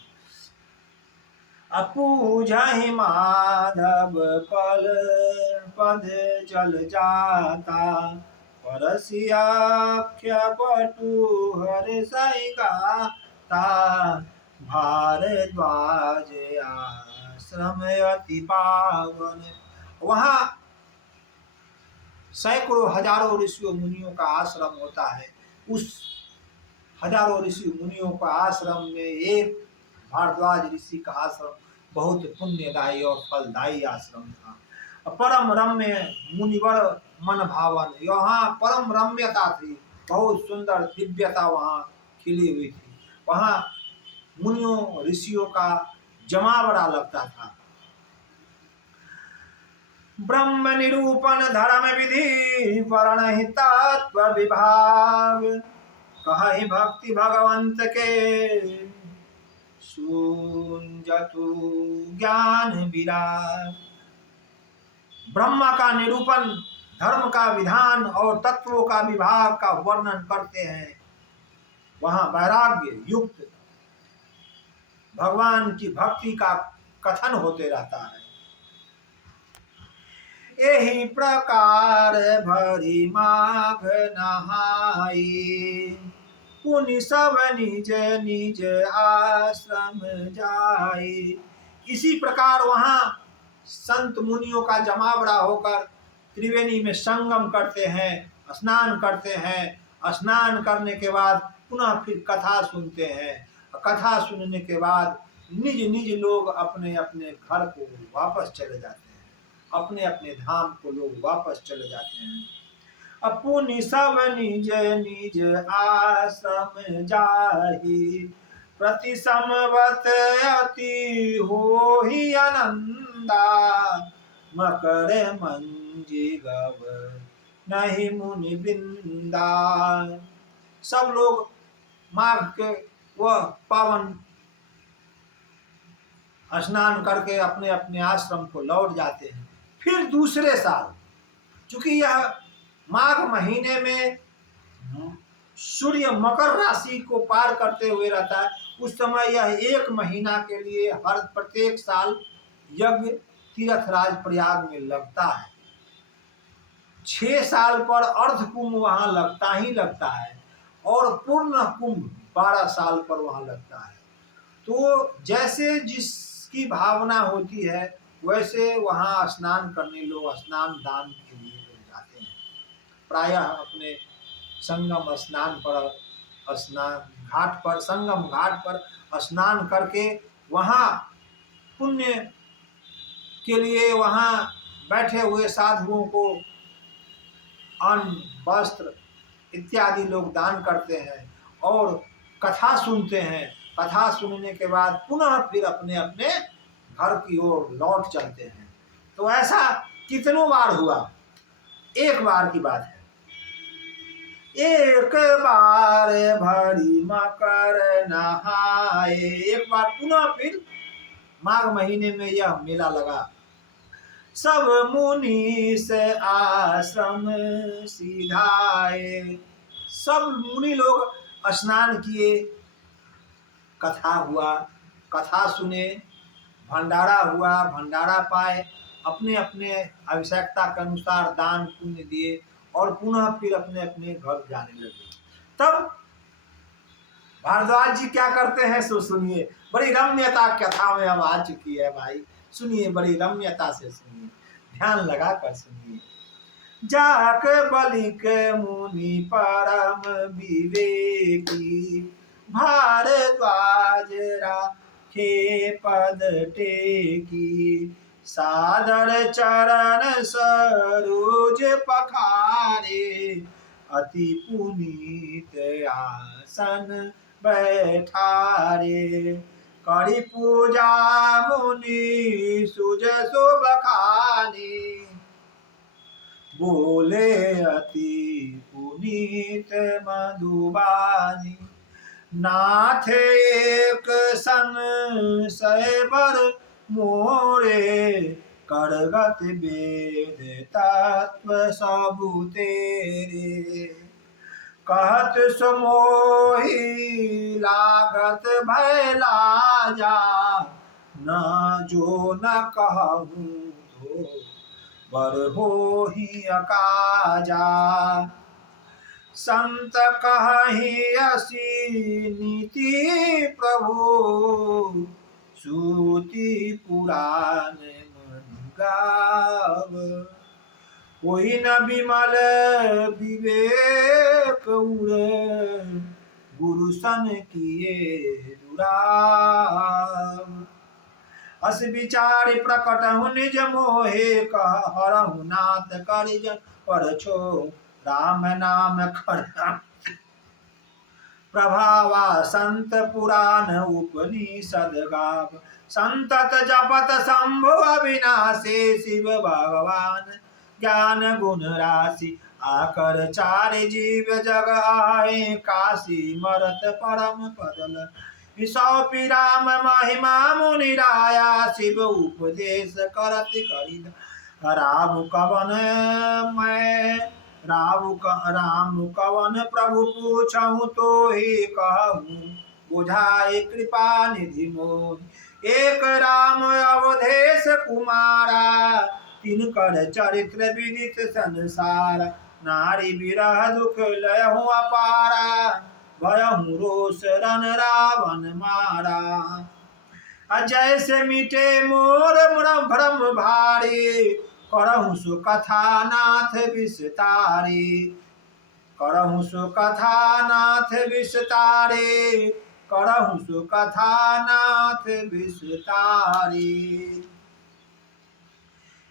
अपूजहि माधव पल पद जल जाता, परसियाख्य बटु हर सई गाता, भारद्वाज आश्रम अति पावन। वहाँ सैकड़ों हजारों ऋषियों मुनियों का आश्रम होता है। उस हजारों ऋषि मुनियों का आश्रम में एक भारद्वाज ऋषि का आश्रम बहुत पुण्यदायी और फलदायी आश्रम था। परम रम्य मुनिवर मन भावन। यहाँ परम रम्यता थी, बहुत सुंदर दिव्यता वहाँ खिली हुई थी। वहाँ मुनियों ऋषियों का जमावड़ा लगता था। ब्रह्म निरूपण धर्म विधि, वर्ण तत्व विभाग, कहि भक्ति भगवंत के, सूंजतु ज्ञान विराग। ब्रह्मा का निरूपण, धर्म का विधान और तत्वों का विभाग का वर्णन करते हैं। वहां वैराग्य युक्त भगवान की भक्ति का कथन होते रहता है। यही प्रकार भरी माघ नहाई, पुनि सब निज निज आश्रम जाई। इसी प्रकार वहां संत मुनियों का जमावड़ा होकर त्रिवेणी में संगम करते हैं, स्नान करते हैं। स्नान करने के बाद पुनः फिर कथा सुनते हैं। कथा सुनने के बाद निज निज लोग अपने अपने घर को वापस चले जाते हैं, अपने अपने धाम को लोग वापस चले जाते हैं। अपुनि सब निज निज आश्रम जाहि, प्रति समवत अति होहि आनंदा, मकर मंजी गव नहीं मुनि बिंदा। सब लोग माघ के वह पावन स्नान करके अपने अपने आश्रम को लौट जाते हैं। फिर दूसरे साल, चूंकि यह माघ महीने में सूर्य मकर राशि को पार करते हुए रहता है, उस समय यह एक महीना के लिए हर प्रत्येक साल यज्ञ तीर्थराज प्रयाग में लगता है। 6 साल पर अर्ध कुंभ वहां लगता ही लगता है, और पूर्ण कुंभ 12 साल पर वहां लगता है। तो जैसे जिसकी भावना होती है, वैसे वहां स्नान करने लोग स्नान दान के लिए लोग जाते हैं। प्रायः अपने संगम स्नान पर, स्नान घाट पर, संगम घाट पर स्नान करके वहां पुण्य के लिए वहां बैठे हुए साधुओं को अन्न वस्त्र इत्यादि लोग दान करते हैं और कथा सुनते हैं। कथा सुनने के बाद पुनः फिर अपने अपने घर की ओर लौट चलते हैं। तो ऐसा कितनों बार हुआ? एक बार की बात है। एक बार भरी मकर नहाए, एक बार पुनः फिर माघ महीने में यह मेला लगा। सब मुनि से आश्रम सीधाए, सब मुनि लोग स्नान किए, कथा हुआ, कथा सुने, भंडारा हुआ, भंडारा पाए, अपने अपने आवश्यकता के अनुसार दान पुण्य दिए और पुनः फिर अपने अपने घर जाने लगे। तब भारद्वाज जी क्या करते हैं सो सुनिए। बड़ी रम्यता कथा में अब आ चुकी है भाई, सुनिए, बड़ी रम्यता से सुनिए, ध्यान लगा कर सुनिए। जाक बलिक मुनि परम विवेकी, भारद्वाज राखे पद टेकी, सादर चरण सरोज पखारे, अति पुनीत आसन बैठारे, करी पूजा मुनि सुज सुबखानी, बोले अति पुनीत मधुबानी, नाथ एक संशय बर मोरे, करगत वेद तत्व सबु तेरे, कहत समोही लागत भय लाजा, न जो न कहूँ तो बर हो ही अकाजा, संत कहि असी नीति प्रभु, सूति पुराण मन गाव, कोई न विमल विवेक उड़े, गुरु सन किए दुराव, अस विचार प्रकट हूँ निज मोहे, कह हरहु नाथ करिजन पर छो, राम नाम कर प्रभावा, संत पुराण उपनिषद गाव, संतत जपत शंभु अविनाशी, शिव भगवान ज्ञान गुण राशि, आकर चारि जीव जग आए, काशी मरत परम पदल, सौंपी राम महिमा मुनि राया, शिव उपदेश करत करिद, राम कवन मैं राम कवन प्रभु पूछहु तो ही कहूँ, बुझाए कृपा निधि मोहि, एक राम अवधेश कुमारा, तिनकर चरित्र विदित संसार, नारी विरह दुख लयहु अपारा, भयहु रोष रन रावण मारा, जैसे मिटे मोर भ्रम भारी, करहु सु कथा नाथ विस्तारी, करहु सु कथा नाथ विस्तारी, करहु सु कथा नाथ विस्तारी।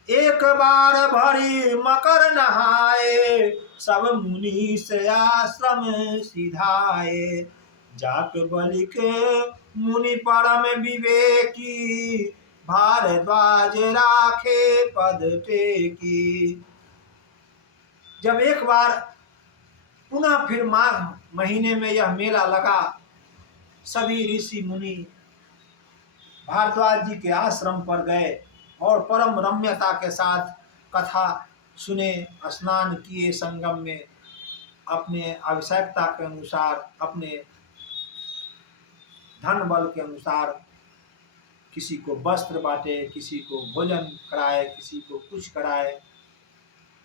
एक बार भरी मकर नहाए, सब मुनि से आश्रम सिधाए, जाक बलिक मुनि परम विवेकी, भारद्वाज राखे पद टेकी। जब एक बार पुनः फिर माघ महीने में यह मेला लगा, सभी ऋषि मुनि भारद्वाज जी के आश्रम पर गए और परम रम्यता के साथ कथा सुने, स्नान किए, संगम में अपने आवश्यकता के अनुसार, अपने धन बल के अनुसार किसी को वस्त्र बांटे, किसी को भोजन कराए, किसी को कुछ कराए,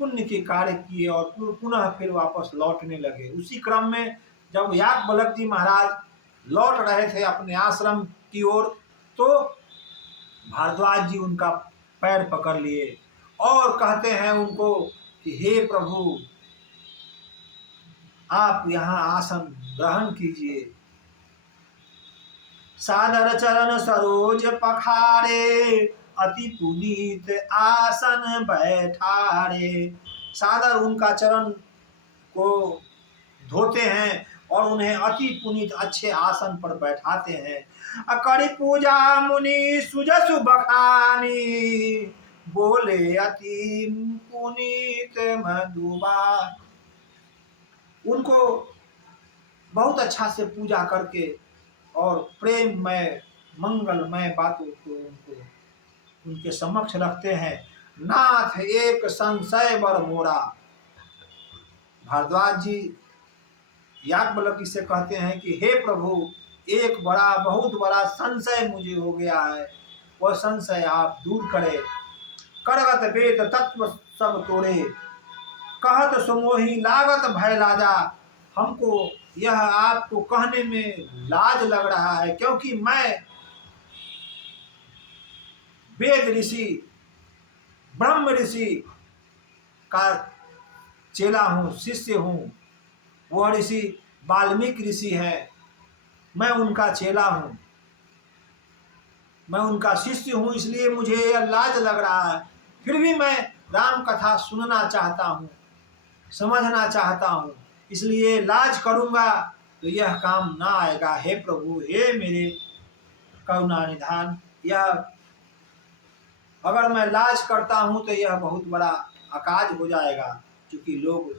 पुण्य के कार्य किए और पुनः फिर वापस लौटने लगे। उसी क्रम में जब याज्ञवल्क्य जी महाराज लौट रहे थे अपने आश्रम की ओर, तो भारद्वाज जी उनका पैर पकड़ लिए और कहते हैं उनको कि हे प्रभु, आप यहाँ आसन ग्रहण कीजिए। सादर चरण सरोज पखारे, अति पुनीत आसन बैठारे, सादर उनका चरण को धोते हैं और उन्हें अति पुनीत अच्छे आसन पर बैठाते हैं। करी पूजा मुनि सुजसु बखानी, बोले अति पुनीत मधुबा। उनको बहुत अच्छा से पूजा करके और प्रेममय मंगलमय बातों को उनके समक्ष रखते हैं। नाथ एक संशय बर मोरा। भारद्वाज जी याज्ञवल्क्य से कहते हैं कि हे प्रभु, एक बहुत बड़ा संशय मुझे हो गया है, वह संशय आप दूर करें। करगत वेद तत्व सब तोड़े, कहत सुमोही लागत भय लाजा। हमको यह आपको कहने में लाज लग रहा है, क्योंकि मैं वेद ऋषि ब्रह्म ऋषि का चेला हूँ, शिष्य हूँ। वह ऋषि वाल्मीकि ऋषि है, मैं उनका चेला हूँ, मैं उनका शिष्य हूँ, इसलिए मुझे यह लाज लग रहा है। फिर भी मैं राम कथा सुनना चाहता हूँ, समझना चाहता हूँ, इसलिए लाज करूँगा तो यह काम ना आएगा। हे प्रभु, हे मेरे करुणा निधान, यह अगर मैं लाज करता हूँ तो यह बहुत बड़ा अकाज हो जाएगा, क्योंकि लोग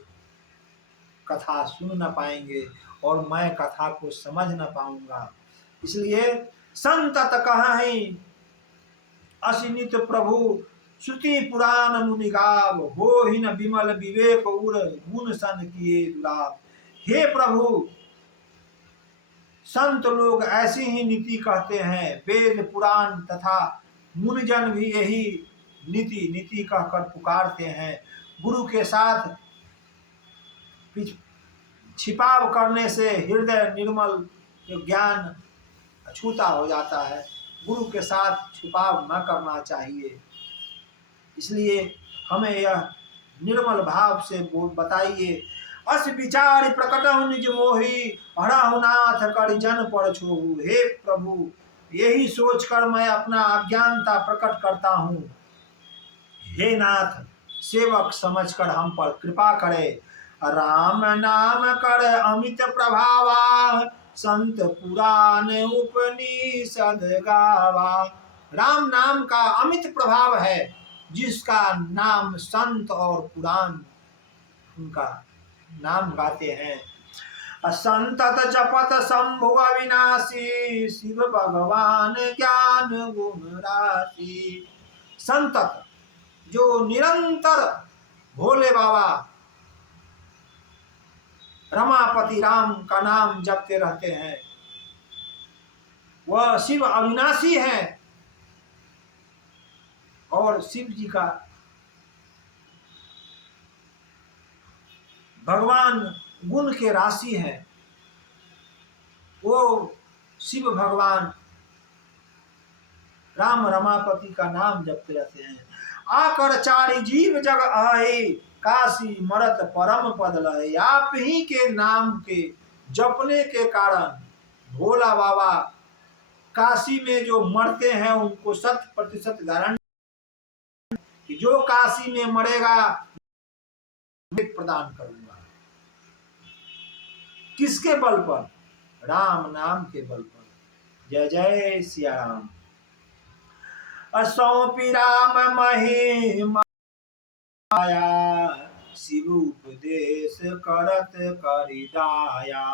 कथा सुन न पाएंगे और मैं कथा को समझ न पाऊंगा। इसलिए संतत कहीं असिनित प्रभु, श्रुति पुराण मुनि गाव, हो ही न विमल विवेक उर, गुण सन किए दुराव। हे प्रभु, संत लोग ऐसी ही नीति कहते हैं, वेद पुराण तथा मुनिजन भी यही नीति कहकर पुकारते हैं। गुरु के साथ छिपाव करने से हृदय निर्मल ज्ञान अछूता हो जाता है। गुरु के साथ छिपाव न करना चाहिए। इसलिए हमें यह निर्मल भाव से बताइए। अस विचार प्रकटहु निज मोही, हरहु नाथ कर जन पर छोहु। हे प्रभु, यही सोचकर मैं अपना अज्ञानता प्रकट करता हूँ। हे नाथ, सेवक समझकर हम पर कृपा करे। राम नाम कर अमित प्रभावा, संत पुराण उपनिषद गावा। राम नाम का अमित प्रभाव है, जिसका नाम संत और पुराण उनका नाम गाते हैं। संतत जपत शंभु अविनाशी, शिव भगवान ज्ञान गुण राशि। संतत जो निरंतर भोले बाबा रमापति राम का नाम जपते रहते हैं, वह शिव अविनाशी है और शिव जी का भगवान गुण के राशि है। वो शिव भगवान राम रमापति का नाम जपते रहते हैं। आकर चारि जीव जग आए, काशी मरत परम पद लहे। आप ही के नाम के जपने के कारण भोला बाबा काशी में जो मरते हैं उनको 100% गारंटी कि जो काशी में मरेगा प्रदान करूंगा। किसके बल पर? राम नाम के बल पर। जय जय सिया राम। सौंपी राम महिमा, शिव उपदेश करत करि दाया।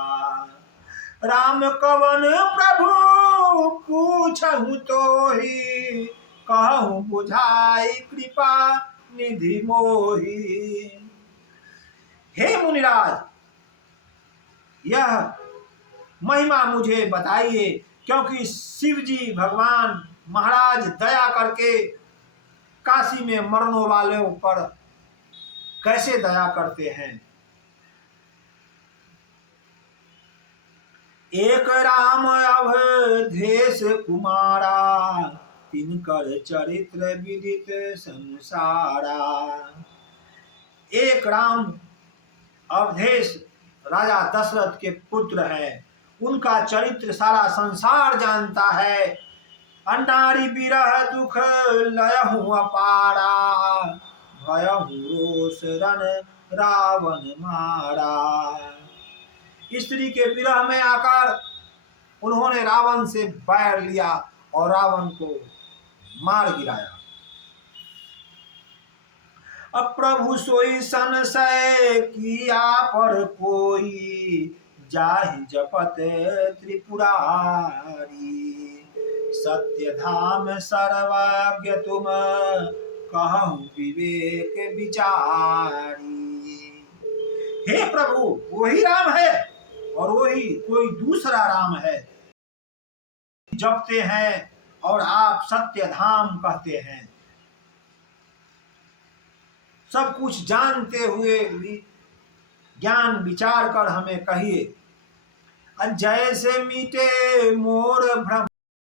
राम कवन प्रभु पूछहु तोहि, कहूँ बुझाई कृपा निधि मोहि। हे मुनिराज, यह महिमा मुझे बताइए, क्योंकि शिव जी भगवान महाराज दया करके काशी में मरने वालों पर कैसे दया करते हैं। एक राम अवधेश कुमारा, तिनकर चरित्र विदित संसारा। एक राम अवधेश राजा दशरथ के पुत्र हैं, उनका चरित्र सारा संसार जानता है। अंडारी बिरह दुख लयहु अपारा, भयहु रोष रण रावण मारा। स्त्री के विरह में आकर उन्होंने रावण से बैर लिया और रावण को मार गिराया। अब प्रभु सोई संशय किया पर कोई, जाहि जपत त्रिपुरारी। सत्य धाम सर्वज्ञ तुम कहूँ विवेक विचारी। हे प्रभु, वही राम है और वही कोई दूसरा राम है जपते हैं और आप सत्य धाम कहते हैं। सब कुछ जानते हुए भी ज्ञान विचार कर हमें कहिए। जैसे मीटे मोर भ्रम